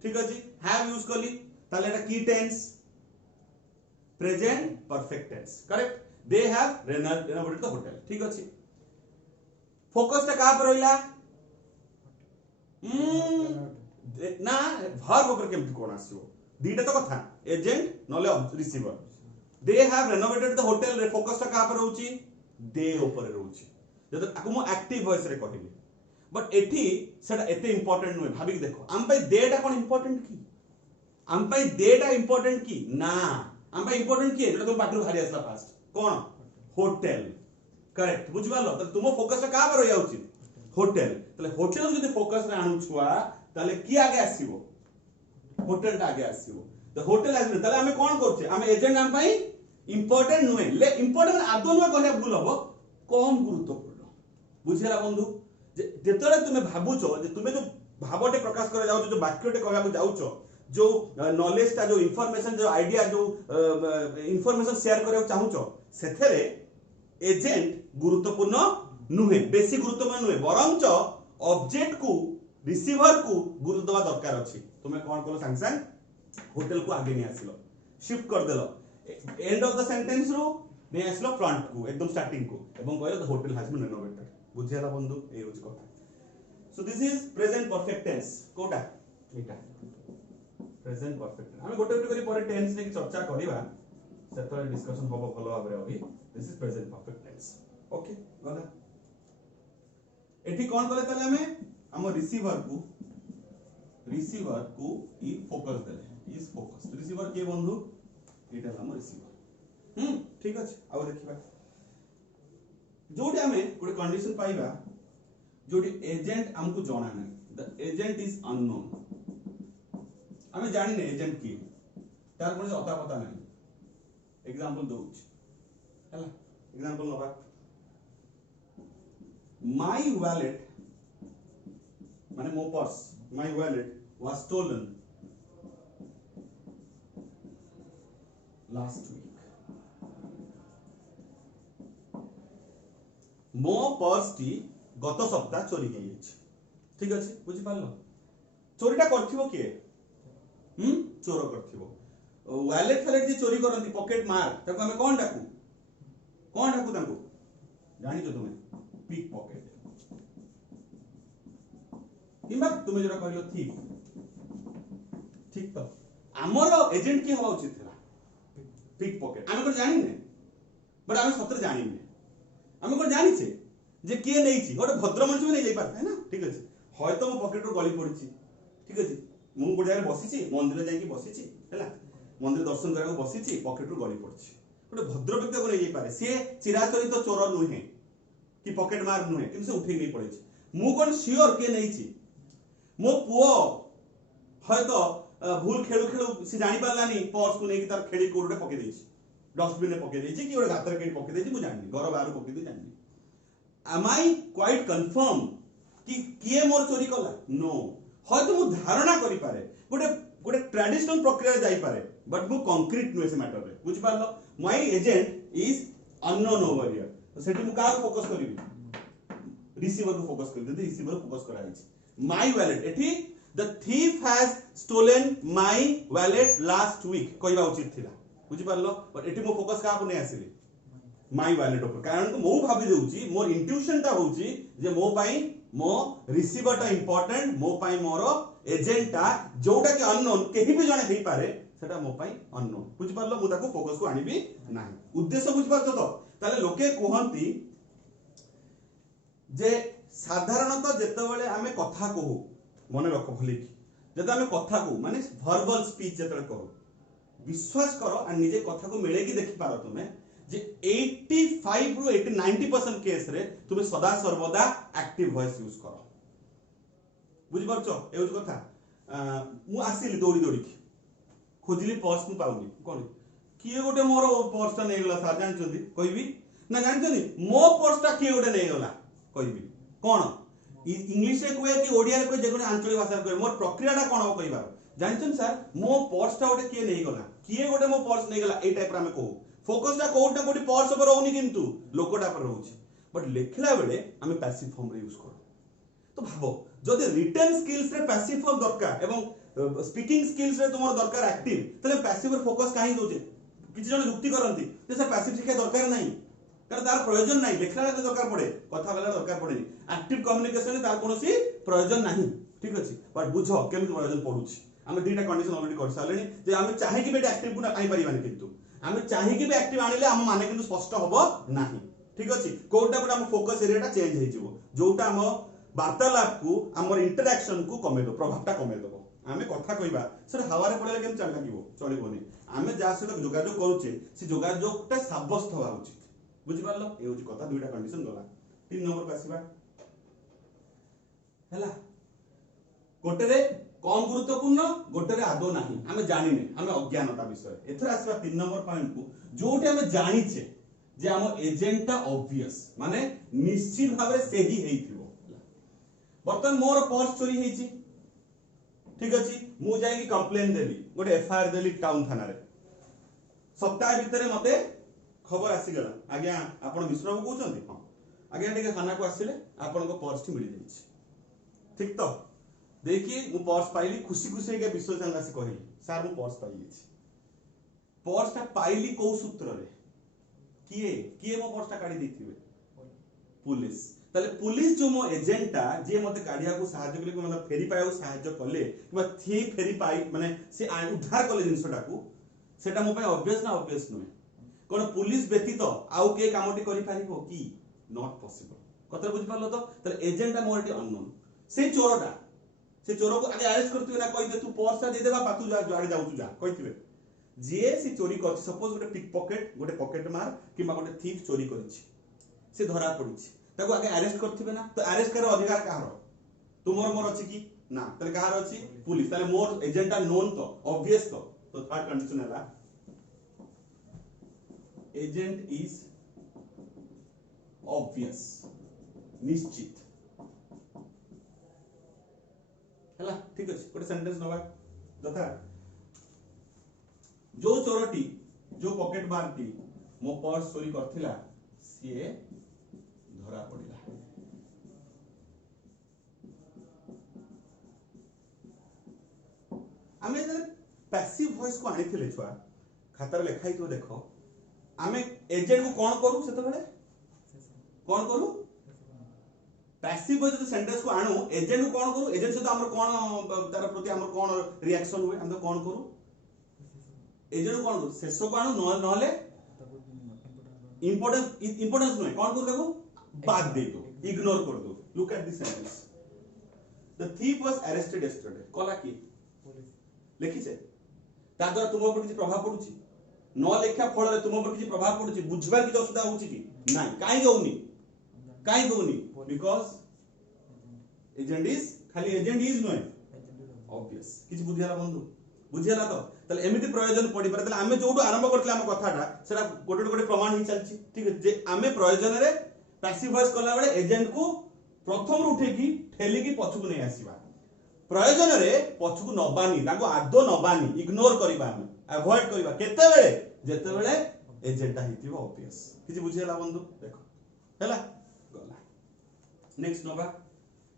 ठीक अछि हैव यूज करली ताले एटा की tense present perfect tense correct they have renovated the hotel ठीक अछि फोकस टा का पर होइला ना वर्ब ऊपर केमति कोन आसीओ दीटा तो कथा एजेंट नले receiver they have renovated the hotel रे फोकस टा का पर होउची दे ऊपर रहउची जद आकु मो एक्टिव वॉइस रे कहली बट एठी सेटा एते इंपोर्टेंट नुय भाबी देखो हम पे दे टा कोन इंपोर्टेंट की हम पे दे टा इंपोर्टेंट की ना हम पे इंपोर्टेंट की जेटा तुम पाटरू भारी आसला फास्ट कोन होटल करेक्ट बुझ पालो त तुम फोकस टा का पर होया उचित होटल तले होटल जदी फोकस रे आनु छुआ तले की आगे आसीबो होटल टा आगे आसीबो द होटल हैज बीन तले हमें कोन करछे हमें एजेंट हम पई इंपोर्टेंट नुए ले इंपोर्टेंट आदो नुए कहले भूल हबो कम गुरुत्वपूर्ण बुझेला बंधु जेतले तुमे भाबुचो जे तुमे जो भावटे प्रकाश करे जाउछो जो वाक्यटे कहबा को जाउछो जो नॉलेज ता जो इंफॉर्मेशन जो आईडिया जो इंफॉर्मेशन शेयर करे चाहूछो सेथरे एजेंट गुरुत्वपूर्ण नुहे बेसी गुरुत्वपूर्ण नुहे बरंच ऑब्जेक्ट को रिसीवर को गुरुत्व देवा दरकार अछि तुमे कोन कलो सांग होटल को आगे नहीं आसिलो शिफ्ट कर देलो एंड ऑफ द सेंटेंस रो नहीं आसिलो फ्रंट को एकदम स्टार्टिंग को एवं कहलो the hotel has been renovated बुझियाला बंधु ए होची कथा so this is present perfect tense कोटा एटा प्रेजेंट परफेक्ट टेंस हम गोटे करी पर टेंस ने चर्चा करिवा सेतरे डिस्कशन होबो भलो भाबरे अभी this is present perfect tense okay गला एठी कोन कले तले हमें हम रिसीवर रिसीवर को ई फोकस देले इज फोकस रिसीवर के बंधु एटा हम रिसीवर ठीक अछि आ देखिबा जोडी हमें गोटे कंडीशन पाइबा जोडी एजेंट हमको जाना नहीं द एजेंट इज अननोन हमें जानि नहीं एजेंट की तार कोन अता पता नहीं एग्जांपल दोच हला एग्जांपल नबा माय वॉलेट माने मो purse my wallet was stolen last week मो पर्स टी गत सप्ताह चोरी हो ठीक अच्छे बुझी पारलो चोरीटा करथिबो किए चोर करथिबो वॉलेट फैलेट जे चोरी करंती पॉकेट मार ताको हमें कोन डाकू ताको जानि जो तुमे पिक पॉकेट किबा तुमे जरा कहलो थीफ ठीक तो हमर एजेंट की हवा उचित थिला पिक पॉकेट आमे को जानि ने बट आमे सत्र जानि ने आमे को जानि छे जे के नै छी गोटे भद्र मनुष्य नै जाई पारथै ना ठीक अछि हयतो मो पॉकेट रो गली पड़िछि ठीक अछि मु गोटे जाय बसिछि मंदिर जाय कि बसिछि हैला मंदिर दर्शन करा को बसिछि पॉकेट रो गली पड़िछि गोटे भद्र व्यक्ति को नै जाई पारे से चिराचरित चोर नुहे कि पॉकेट मार नुहे किंतु से उठै नै पड़िछि मु कोन श्योर के नै छी मो पुओ हयतो भूल खेलु खेलु से जानि पारलानी पर्स को नै कि तार खेड़ी कोडे पके देछि डस्टबिन में पके देछि कि गोटे गातर के पके देछि मु जानि घर बाहर पके दे जानि am I quite confirm कि किए मोर चोरी कला नो हयतो मु धारणा करि पारे गोटे गोटे ट्रेडिशनल प्रक्रिया जाई पारे बट मु कंक्रीट नुए से मैटर रे बुझ पारलो my agent is unknown over here तो सेठी मु का फोकस करिवि रिसीवर को फोकस करि दे रिसीवर फोकस करा अछि माय वॉलेट एठी the thief has stolen my wallet last week कहबा उचित थिला बुझ पारलो बट एठी मु फोकस का नै आसीली माय वॉलेट ऊपर कारण तो मो भाबी देउची मोर इंट्यूशन ता होउची जे मो पाई मो रिसीवर ता इंपोर्टेंट मो पाई मोर एजेंट ता जोटा के अननोन केही भी जने हेई पारे सेटा मो पाई अननोन बुझ पारलो मु ताको फोकस को आनिबी नाही उद्देश्य बुझ पारतो तो ताले लोके कहंती जे साधारणतः जेतेबेले आमे कथा कहू मने रख भली जदि आमे कथा कहू माने वर्बल स्पीच जेतेबेले करू विश्वास करो आ निजे कथा को मिले की देखि पारो तुमे जे 85 रो 90% केस रे तुमे सदा सर्वदा एक्टिव वॉइस यूज करो बुझि परछो एउ कथा मु आसीली दौड़ी दौड़ी खोजिली पर्स मु पाउनी कोन किए गोटे मोर पर्स ता नै गला सर जानचोदी कहबी ना जानचोदी मो पर्स ता किए गोटे नै गला कहबी कोन इंग्लिश रे कोए कि ओडिया रे कोए जे गोटे आंचलिक भाषा कोए मोर प्रक्रिया ता कोन हो कहबार जानचन सर मो पर्स ता गोटे किए नै गला किए गोटे मो पर्स नै गला ए टाइप रा में कहू फोकस ता कोउटा कोडी पर्स पर होनी किंतु लोकोटा पर रहउची बट लिखला बेले हमें पैसिव फॉर्म रे यूज करू तो भाबो जदि रिटन स्किल्स रे पैसिव फॉर्म दरकार एवं स्पीकिंग स्किल्स रे तुमर दरकार एक्टिव तले पैसिव रे फोकस काहे दोजे किछि जण युक्ति करंती जे सर पैसिव शिक्षा दरकार नाही कारण तार प्रयोजन नाही लिखला रे दरकार पड़े कथा बेला दरकार पड़े एक्टिव कम्युनिकेशन तार कोनोसी प्रयोजन नाही ठीक अछि बट बुझो केमि प्रयोजन पडुची हम दीटा कंडीशन ऑलरेडी कर सालेनी जे हम चाहे कि बेटा एक्टिव गुना काई परिबानी किंतु हम चाहे कि भी एक्टिव आनिले हम माने किंतु स्पष्ट हबो नाही ठीक अछि कोटा कोटा हम फोकस एरियाटा चेंज हे जिवो जोटा हम वार्तालाप को हमर इंटरैक्शन को कमे दो प्रभावटा कमे दो हमें कथा कहबा सर हवा रे पड़ले केम चल लागिवो चलिबोनी हमें जा सहित जोगाजोग करूचे से जोगाजोगटा साब्यस्त होबा उचित बुझि पारलो ए होची कथा दुईटा कंडीशन गला 3 नंबर पे आसीबा हैला गोटे रे कम गुरुत्वपूर्ण गोटे रे आदो नाही हमें जानि ने हमें अज्ञानता विषय एथरा आसीबा 3 नंबर पॉइंट को जोटे हमें जानि छे जे हम एजेंटटा ऑब्वियस माने निश्चित भाबे सेही हेइथिबो बर्तन मोर पर्स चोरी हेइची ठीक अछि मु जाई कि कंप्लेन देली गोटे एफआईआर देली टाउन थाना रे सप्ताह भीतर मते खबर आसी गला आज्ञा आपण मिश्र बाबू कहउछंती हां आज्ञा टिके थाना को आसीले आपण को पर्स टी मिली जाईची ठीक तो देखिए मु पर्स पाइली खुशी खुशी के विश्व संगासी कहली सर मु पर्स पाई गेछि पर्स ता पाइली को सूत्र रे किए किए मो पर्स ता काढी देथिबे पुलिस ताले पुलिस जो मो एजेंटा जे मते काढिया को सहायता कले मतलब फेरी पाया को सहायता कले किबा थी फेरी पाई माने से उद्धार कले जिंसटा को सेटा मो पे ऑब्वियस ना ऑब्वियस नुए कोन पुलिस व्यतीत आउ के कामटी करि पारिबो की नॉट पॉसिबल कतरे बुझ पारलो तो ताले एजेंटा मोरटी अननोन से चोरटा से चोर को आगे अरेस्ट करथिबे ना कहि दे तू पर्स दे देबा पा तू जा जाड़े जाऊ तू जा कहिथिबे जे सी चोरी कर सपोज गोटे पिक पॉकेट गोटे पॉकेट मार किबा गोटे थीफ चोरी करिछि से धरा पड़िछि ताको आगे अरेस्ट करथिबे ना तो अरेस्ट कर अधिकार कहार तुमर मोर अछि कि ना तले कहार अछि पुलिस तले मोर एजेंट आर नोन तो ऑब्वियस तो थर्ड कंडीशन हला एजेंट इज ऑब्वियस निश्चित हला ठीक अछि गोटे सेंटेंस नबा तथा जो चोरटी जो पॉकेट मारटी मो पर्स चोरी करथिला सिए धरा पड़िला आमे जे पैसिव वॉइस को आनिथिले छुआ खाता लेखाई तो देखो आमे एजेंट को कोन करू सेते बेले कोन करू पैसिव वॉइस जो सेंटेंस को आणू एजेंट को कोन करू एजेंट से तो हमर कोन तार प्रति हमर कोन रिएक्शन हुए हम तो कोन करू एजेंट को कोन करू शेषो को आणू नहले इंपोर्टेंस नहीं कौन कर देखो बाद दे दो इग्नोर कर दो look at this sentence the thief was arrested yesterday कला की लिखि से ता द्वारा तुम ऊपर किसी प्रभाव पडुची न लेखा फल रे तुम ऊपर किसी प्रभाव पडुची बुझबा कि असुविधा होची कि नाही काई होउनी बिकॉज़ एजेंट इज खाली एजेंट इज नो ऑब्वियस किछि बुझियाला बंधु बुझियाला तो तले एमिति प्रयोजन पड़ी पारे तले आमे जोडू आरंभ करथले हम कथाटा सेरा गोटे प्रमाण ही चलची ठीक है जे आमे प्रयोजन रे पैसिव वॉइस कला बेले एजेंट को प्रथम रु उठे की ठेली की पछकु नै आसीबा प्रयोजन रे पछकु नबानी ताको आदो नबानी इग्नोर करिबा हम अवॉइड करिबा केते बेले जेते बेले एजेंट हितिबो ऑब्वियस किछि बुझियाला बंधु देखो हैला गला नेक्स्ट नबा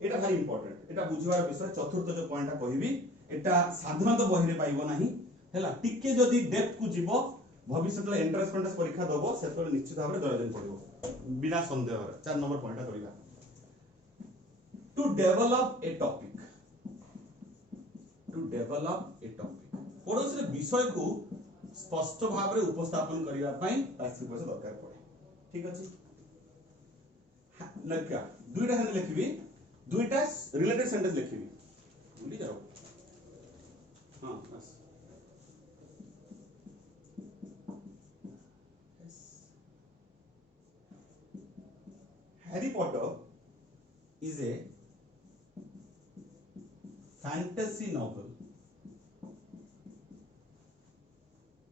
एटा भारी इंपोर्टेंट एटा बुझिबार विषय चतुर्थ जो पॉइंटटा कहिबी एटा साधारणतः बहिरे पाइबो नाही हैला टिके जदी डेप्थ को जीवो भविष्य रे एंट्रेंस परीक्षा दबो सेतले निश्चित भाबरे दरजन पड़िबो बिना संदेह रे 4 नंबर पॉइंटटा करिबा टू डेवलप ए टॉपिक कोनोसे विषय को स्पष्ट भाव रे उपस्थापन करिया पई पैसिव वॉइस दरकार पड़े ठीक अछि लक्ष्य दुईटा सेंटेंस लिखिबी दुईटा रिलेटेड सेंटेंस लिखिबी भूली जाओ हां बस Harry Potter is a fantasy novel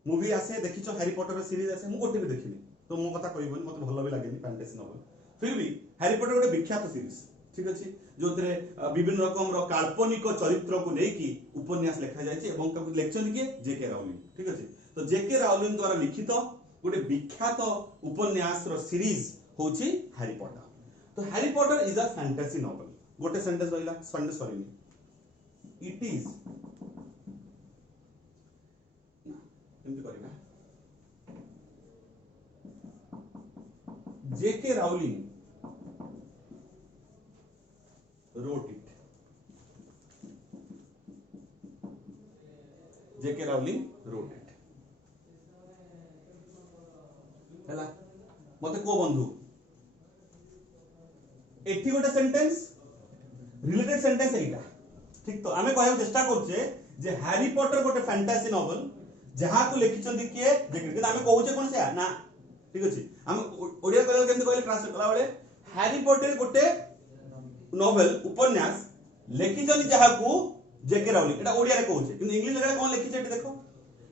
movie आसे देखिछो हैरी पॉटर सीरीज आसे मु गोटे भी देखिनी तो मो कथा कहबोनी मते भलो भी लागेनी फैंटेसी नॉवेल फिर भी हैरी पॉटर गोटे विख्यात सीरीज ठीक अछि जोतरे विभिन्न रकम रो काल्पनिक चरित्र को लेकी उपन्यास लिखा जायछि एवं कबि लेक्चर के जेके राउलिंग ठीक अछि तो जेके राउलिंग द्वारा लिखित गोटे विख्यात उपन्यास रो सीरीज होछि हैरी पॉटर तो Harry Potter is a fantasy novel गोटे सेंटेंस रहिला सेंटेंस सरीनी इट इज एमति करिबा J K Rowling wrote it J K Rowling wrote it हैला मते को बंधु एठी गोटे सेंटेंस रिलेटेड सेंटेंस एटा ठीक तो आमे कहया चेष्टा करछे जे हैरी पॉटर गोटे फैंटेसी नॉवेल जहा को लिखिचंदी के जेके आमे कहूचे कोन से ना ठीक अछि हम ओडिया कहले केमते कहले ट्रांसलेट कला बेले हैरी पॉटर गोटे नोवेल उपन्यास लिखिचनी जहा को जेके राउलिंग एटा ओडिया रे कहूचे किंतु इंग्लिश जगह कोन लिखिचे एटा देखो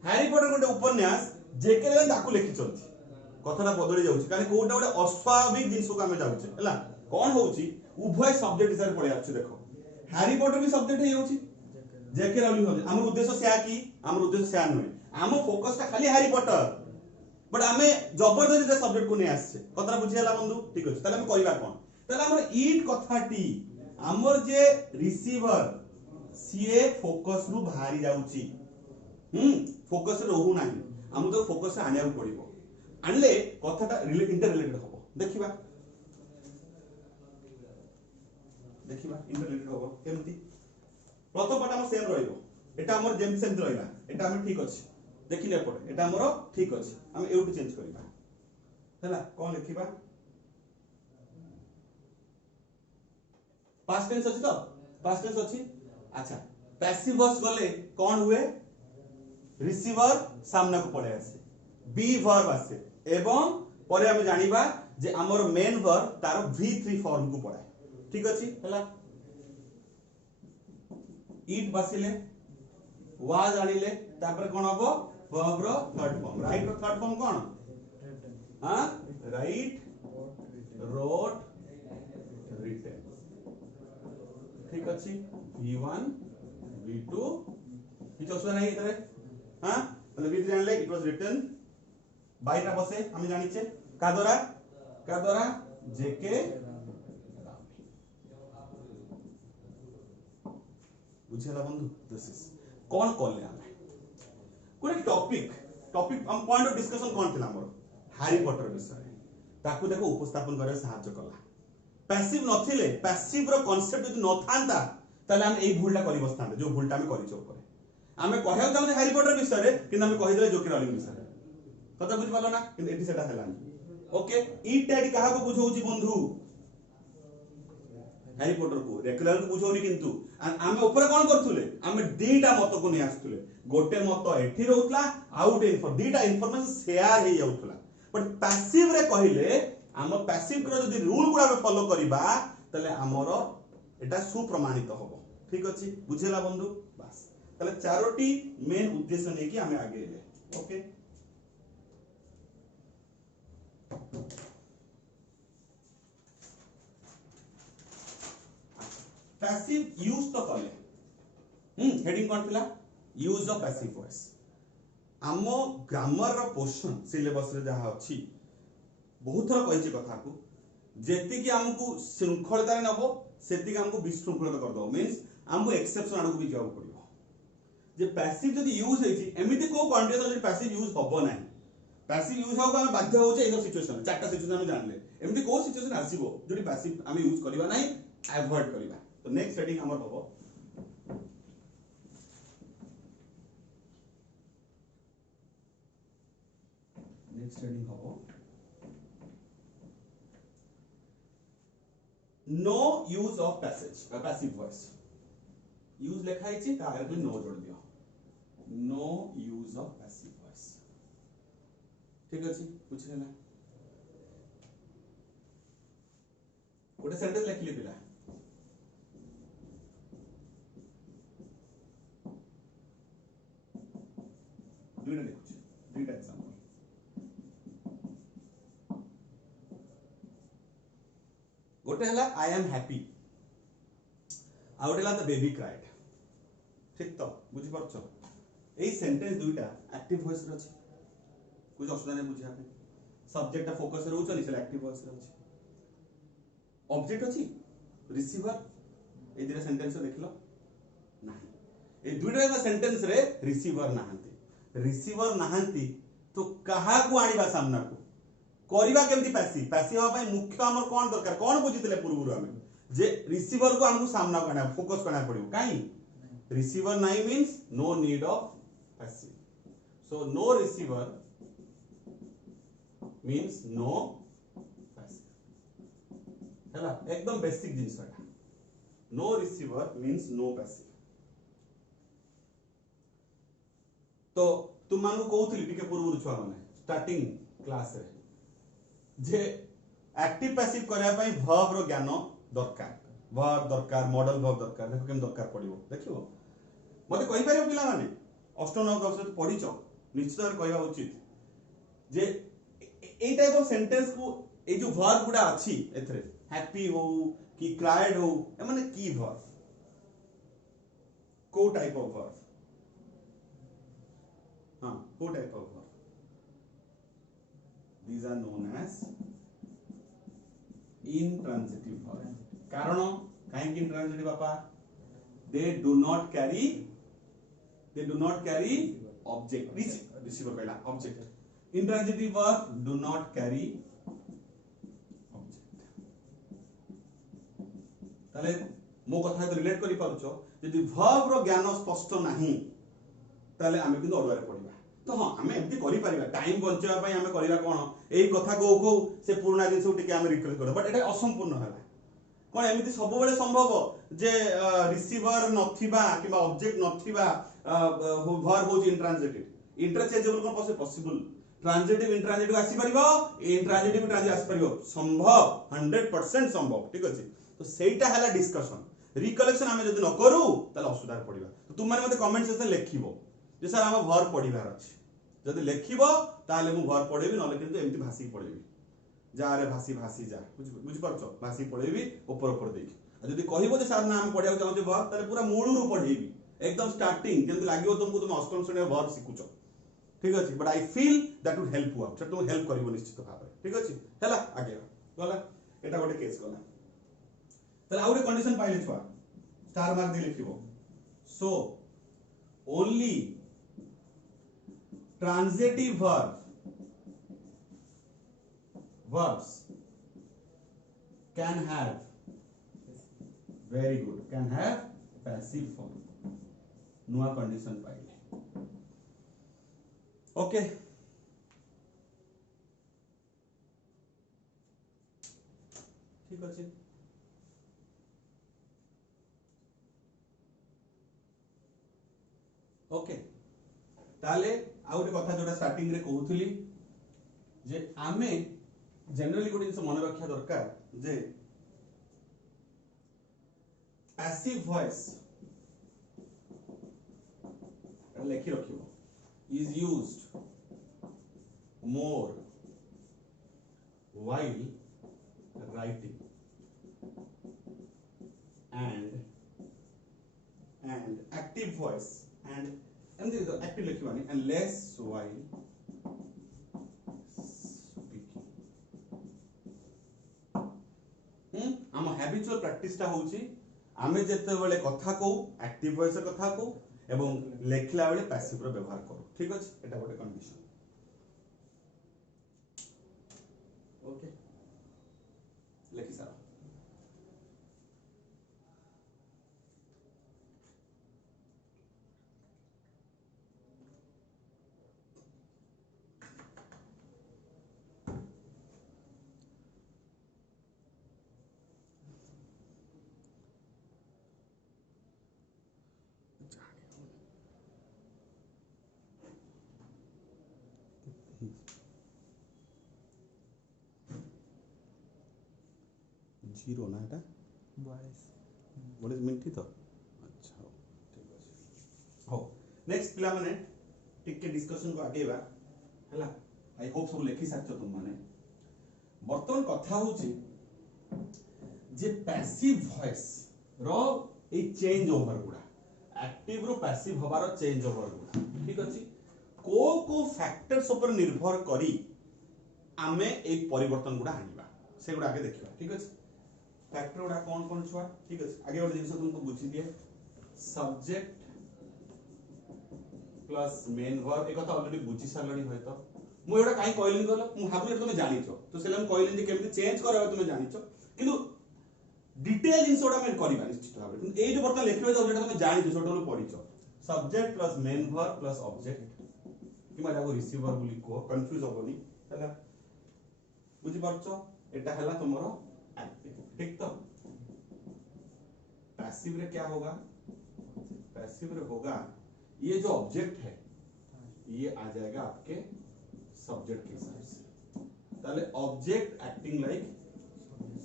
हैरी पॉटर गोटे उपन्यास जेके राउलिंग ताकू लिखिचंती कथाटा बदली जाउची काहे कोटा गोटे अस्वाभाविक जिंस को हमें जाउचे हला कोन होउची उभय सब्जेक्ट हिसाब पळे आछी देखो हैरी पॉटर भी सब्जेक्ट हे होउची जेके राउलिंग होउची हमर उद्देश्य सेया की हमर उद्देश्य सेया नय हम फोकस ता खाली हैरी पॉटर बट हमें जबरदस्ती सब्जेक्ट को नै आछे कथरा बुझियाला बंधु ठीक अछि ताले हम करिबा कोन ताले हमर ईट कथाटी हमर जे रिसीवर सीए फोकस रु भारी जाउची फोकस रहू नाही हम तो फोकस आनिया पड़िबो आनले कथाटा इंटर रिलेटेड होबो देखिबा इंटर रिलेटेड होबो केमती प्रथम पार्ट हम सेम रहइबो एटा हमर जेम सेम रहइबा एटा हम ठीक अछि देखिले पड़े एटा हमर ठीक अछि हम एउट चेंज करिबा हैला कोन लिखिबा पास्ट टेंस अछि तो पास्ट टेंस अछि अच्छा पैसिव वॉइस गले कौन हुए रिसीवर सामना को पळे आसे बी वर्ब आसे एवं परे हम जानिबा जे हमर मेन वर्ब तार v3 फॉर्म को पळाए ठीक अछि हला ईट बसिले वाज आनिले तापर कोन हबो वर्ब रो थर्ड फॉर्म राइट रो थर्ड फॉर्म कोन हां राइट रोट रिटन ठीक अछि v1 v2 किछ असुविधा नहीं इतरे हां मतलब v3 आनले इट वाज रिटन बाईटा बसे हम जानिचे का द्वारा जेके बुझेला बंधु दिस इज कोन कॉले हम कोन टॉपिक हम पॉइंट ऑफ डिस्कशन कोन थिला हमर हैरी पॉटर विषय ताकू देखो उपस्थापन करे सहायता कला पैसिव नथिले पैसिव रो कांसेप्ट जदि न थांता ताले हम एई भूलटा करि बसतांते जो भूलटा हम करिचो ऊपर हमें कहया चाहते हैरी पॉटर विषय रे किंतु हमें कहि देले जोकी रॉलिंग विषय कथा बुझ पालो ना किंतु एटी सेटा हेलानी ओके ईट डैडी कहा को बुझौची बंधु हैरी पॉटर को रेगुलर को बुझौनी किंतु हम ऊपर कोन करथुले हम दीटा मत को नै आस्तुले गोटे मत एठी रहउतला आउट इनफॉर दीटा इंफॉर्मेशन शेयर हे जाउतला बट पैसिव रे कहिले हम पैसिव को जदी रूल गुडा में फॉलो करिबा तले हमर एटा सुप्रमाणित होबो ठीक अछि बुझेला बंधु बस तले चारोटी मेन उद्देश्य नै कि हमें आगे ले ओके पैसिव यूज तो कले हेडिंग कोन थिला यूज ऑफ पैसिव वॉइस आमो ग्रामर रो पोर्शन सिलेबस रे जहा अछि बहुत थर कहिछि कथा को जेति कि हमकु शृंखलता रे नबो सेति कि हमकु विशृंखलता कर दो मींस हमकु एक्सेप्शन आडू भी जाऊ पड़िबो जे पैसिव जदी यूज हेछि एमिति को कंडीशन जदी पैसिव यूज होबो नाही पैसिव यूज होगा हम बाध्य हो जे ए सिचुएशन चारटा सिचुएशन हम जानले एमिति को सिचुएशन आसीबो जदी पैसिव हम यूज करबा नाही अवॉइड करबा तो नेक्स्ट हेडिंग हमर होबो नेक्स्ट हेडिंग होबो no use of passive voice use लिखा है ता आगे नो जोड़ दियो no use of passive voice ठीक अछि पूछ लेना गोटे सेंटेंस लिखली पिला दुईटा लिखुछ दुईटा एग्जांपल गोटे हला आई एम हैप्पी आ गोटे हला द बेबी क्राइड ठीक तो बुझी परछो एई सेंटेंस दुईटा एक्टिव वॉइस रे अछि कुछ असुविधा नहीं बुझिया पे सब्जेक्ट फोकस रहउछ नि से एक्टिव वॉइस रे अछि ऑब्जेक्ट अछि रिसीवर ए दिरा सेंटेंस देखलो नाही ए दुईटा सेंटेंस रे रिसीवर नाहंती तो कहा को आनिबा सामना को करिबा केमती पैसिव हबा मुख्य हमर कोन दरकार कोन बुझितले पूर्वरु हमें जे रिसीवर को हमकु सामना करना फोकस करना पड़िबो काई रिसीवर नाही means no need of passive so no receiver means no passive हैला एकदम बेसिक जिंस एटा no receiver means no passive तो तुम मानू कहउतली टिके पूर्वरु छुआ माने स्टार्टिंग क्लास रे जे एक्टिव पैसिव करया पई वर्ब रो ज्ञान दरकार मॉडल वर्ब दरकार देखो केम दरकार पड़िबो देखिबो मते कहि पारियो पिला माने अष्टम नवम दशम पढिचो निश्चित भाव कहया उचित जे ए टाइप ऑफ सेंटेंस को ए जो वर्ब गुडा अछि एथरे हैप्पी हो कि क्राइड हो ए माने की वर्ब को टाइप ऑफ वर्ब हां को type of verb these are known as intransitive verb कारण काहे कि intransitive बापा they do not carry object receiver कहला object intransitive verb do not carry object ताले मो कथा तो रिलेट करि पारुछो यदि verb रो ज्ञान स्पष्ट नाही ताले आमे किंतु अडुआरे पडिबा तो हाँ आमे एमती करि परिबा टाइम बंचवा पई आमे करिबा कोन एई कथा को से पुराना जिंस टिके आमे रिकल कर बट एटा असंपूर्ण हला कोन एमती सब बेले संभव जे रिसीवर नथिबा किबा ऑब्जेक्ट नथिबा वर्ब हो इंट्रांजिटिव इंटरचेंजेबल कोन पॉसिबल ट्रांजिटिव इंट्रांजिटिव आसी परिबो इंट्रांजिटिव ट्रांजिटिव आसी परिबो संभव 100% संभव ठीक अछि तो सेटा हला डिस्कशन रिकलेक्शन आमे जदि न करू ताले असुविधा पड़िबा तो तुम माने मते कमेंट सेक्शन लिखिबो जे सर हम वर्ब पढिबार अछि जदि लिखिबो ताले मु वर्ब पढेबी नले किंतु एमति भाषी पढेबी जा रे भाषी भाषी जा बुझ परछो भाषी पढेबी ऊपर देकी जदि कहबो जे सर नाम पढिया चाहू जे वर्ब ताले पूरा मूळरू पढेबी एकदम स्टार्टिंग जेंति लागियो तुमको तुम अष्टम श्रेणी वर्ब सिखुचो ठीक अछि but I feel that would help you out से तुम हेल्प करिवो निश्चित भाबरे ठीक अछि हैला आगे गला एटा गोटे केस गला ताले आउरे कंडीशन पाइले छुआ स्टार मार्क दे लिखिबो so only transitive verbs can have very good can have passive form नुआ condition पाइले ओके ठीक अछि ओके ताले आ गोटे कथा जोटा स्टार्टिंग रे कहूथली जे आमे जनरली गोटे जिंस मन रखा दरकार जे पैसिव वॉइस लिखि रखिबो is used more while writing and active voice and the active लिखिबानी and less while speaking हम habitual practice टा होउची आमे जेते बेले कथा को एक्टिव वॉइस कथा को एवं लेखला बेले पैसिव रो व्यवहार करू ठीक अछि एटा गोटे कंडीशन ओके लेखि सारा जीरो ना एटा 42 मिनिट तो अच्छा हो ठीक अछि हो नेक्स्ट पिला माने टिके डिस्कशन को आगेबा हला आई होप सब लेखि साचो तुम माने बर्तन कथा होची जे पैसिव वॉइस रो ए चेंज ओवर गुडा एक्टिव रो पैसिव होबार चेंज ओवर गुडा ठीक अछि को फैक्टर्स ऊपर निर्भर करी आमे एक परिवर्तन गुडा आनिबा से गुडा आगे देखिबा ठीक अछि फैक्टर गुडा कौन छुआ ठीक अछि आगे और जिंस तुमको बुझी दिए सब्जेक्ट प्लस मेन वर्ब एक कथा ऑलरेडी बुझी सारलनी होय तो मु एटा काई कहलिन कहलो मु भाबु तुम जानिछो तो सेला हम कहलिन जे केमति चेंज करबा तुम जानिछो किंतु डिटेल जिंस ओडा में करबा निश्चित भाबे किंतु ए जो बर्तन लिखिबे तो जेटा तुम जानिछो छोटो पढिछो subject plus main verb plus object कि माने को रिसीवर बोली को कंफ्यूज होबनी हला बुझी परछो एटा हला तुमरो एक्टिव ठीक तो पैसिव रे क्या होगा पैसिव रे होगा ये जो ऑब्जेक्ट है ये आ जाएगा आपके सब्जेक्ट के हिसाब से ताले ऑब्जेक्ट एक्टिंग लाइक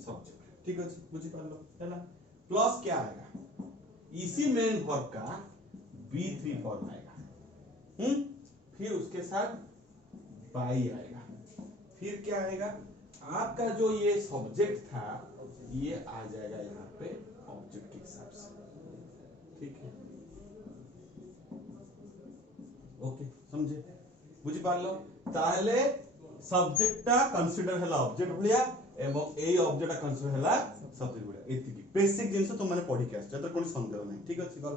सब्जेक्ट ठीक है बुझी पारलो हैला प्लस क्या आएगा इसी मेन वर्ब का V3 फॉर्म आएगा फिर उसके साथ बाई आएगा फिर क्या आएगा आपका जो ये सब्जेक्ट था ये आ जाएगा यहाँ पे ऑब्जेक्ट के हिसाब से ठीक है ओके समझे बुझी पारलो ताहले सब्जेक्टटा कंसीडर हला ऑब्जेक्ट भलिया एवं एई ऑब्जेक्टटा कंसीडर हला सब्जेक्ट भलिया एति की बेसिक जिंस तो माने पढी के आछ जतर कोन संदेह नै ठीक अछि गल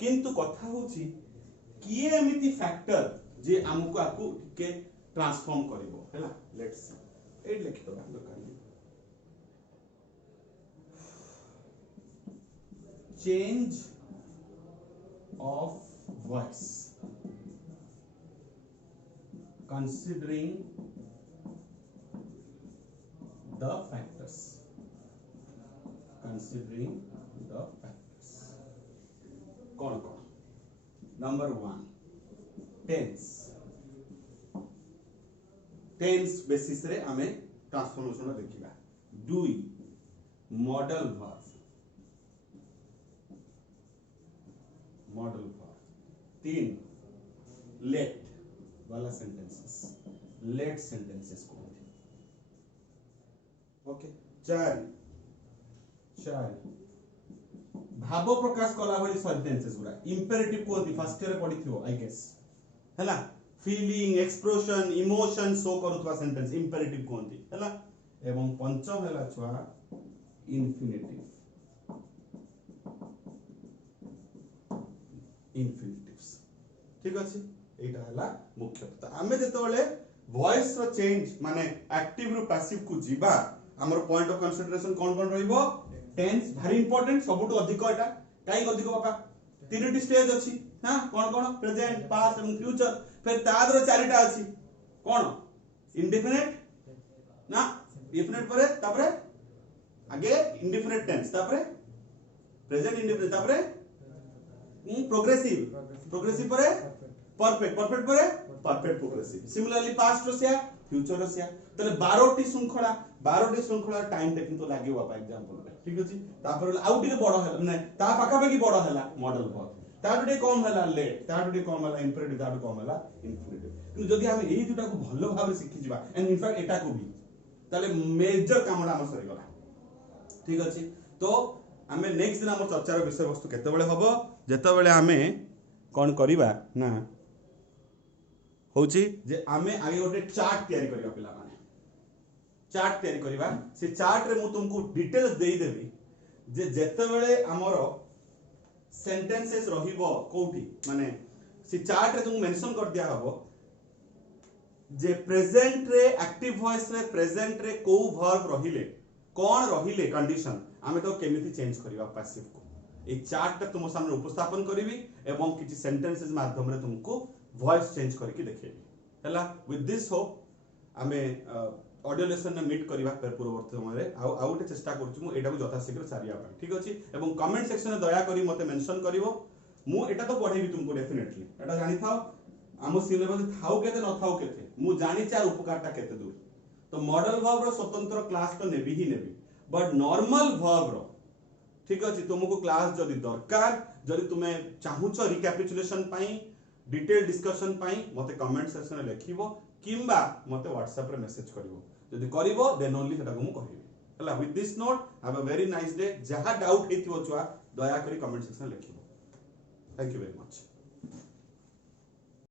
किंतु कथा होची किए एमिति फैक्टर जे हमको आपको के ट्रांसफॉर्म करिवो हैला लेट्स सी एट लिख दो दरकार change of voice considering the factors the factors कौन कौन नंबर 1 टेंस बेसिस रे आमे ट्रांसफॉर्मेशन देखिबा 2 मॉडल वर्ब 3 लेट वाला सेंटेंसेस कहते ओके 4 भाव प्रकाश कला भली सेंटेंसेस गुरा इंपेरेटिव कहती फर्स्ट ईयर पढिथियो आई गेस हैला फीलिंग एक्सप्रेशन इमोशन शो करूथवा सेंटेंस इंपेरेटिव कहती हैला एवं पंचम हैला छुआ इन्फिनिटिव्स ठीक अछि एटा हैला मुख्य तो आमे जेतोले वॉइस रो चेंज माने एक्टिव रो पैसिव को जीवा हमर पॉइंट ऑफ कंसीडरेशन कोन कोन रहइबो टेंस भारी इंपोर्टेंट सबुटो अधिक एटा काई अधिक बापा तीनटी स्टेज अछि हां कोन कोन प्रेजेंट पास्ट एवं फ्यूचर फिर तादर चारिटा अछि कोन इंडेफिनिट ना डेफिनेट परे तापरे आगे इंडेफिनिट टेंस तापरे प्रेजेंट इंडेफिनिट तापरे प्रोग्रेसिव परे परफेक्ट परे परफेक्ट प्रोग्रेसिव सिमिलरली पास्ट रसिया फ्यूचर रसिया तले 12टी श्रृंखला टाइम टेकिंग तो लागि बापा एग्जांपल ठीक अछि तापर आउट के बड़ है नै ता पाका बेकी बड़ हैला मॉडल वर्ब ताटुटे कम हैला लेट ताटुटे कम हैला इंपेरेटिव ताटु कम हैला इन्फिनिटिव कि जदि हम एही दुटा को भलो भाबे सिखि जिबा एंड इनफैक्ट एटा को भी ताले मेजर कामडा हम सरी गला ठीक अछि तो हमें नेक्स्ट दिन हम चर्चार विषय वस्तु केते बेले हबो जेते बेले हमें कोन करिबा ना होची जे आमे आगे गोटे चार्ट तयारी करिबा पिला माने चार्ट तयारी करिबा से चार्ट रे मु तुमको डिटेल्स देई देबी जे जेते बेले हमरो सेंटेंसेस रहिबो कोठी माने से चार्ट रे तुम मेंशन कर दिया हबो जे प्रेजेंट रे एक्टिव वॉइस रे प्रेजेंट रे को वर्ब रहिले कोन रहिले कंडीशन आमे तो केमिति चेंज करिबा पैसिव को ए चार्ट तुम सामने उपस्थापन करिवि एवं किछि सेंटेंसेस माध्यम रे तुमको वॉइस चेंज करके देखेबी हला विथ दिस होप आमे ऑडियो लेसन ने मीट करिबा पर पूर्ववर्ती समय रे आउटे चेष्टा करछु मु एटा को यथा शीघ्र सारिया पाई ठीक अछि एवं कमेंट सेक्शन में दया करी मते मेंशन करिवो मु एटा तो पढेबी तुमको डेफिनेटली एटा जानि थाओ आमो सिलेबस थाउ केते न थाउ केते मु जानि चार उपकारटा केते दूर तो मॉडल वर्ब रो स्वतंत्र क्लास तो नेबी ही नेबी बट नॉर्मल वर्ब रो ठीक अछि तुमको क्लास जदी दरकार जदी तुमे चाहुचो रिकैपिचुलेशन पाई डिटेल डिस्कशन पाई मते कमेंट सेक्शन में लिखिबो किंबा मते व्हाट्सएप रे मेसेज करिवो जदी करिवो देन ओनली सेटा को मु कहिबी हला with this note have a very nice day जहा डाउट हेतिवो छुआ दया करी कमेंट सेक्शन में लिखिबो थैंक यू वेरी मच।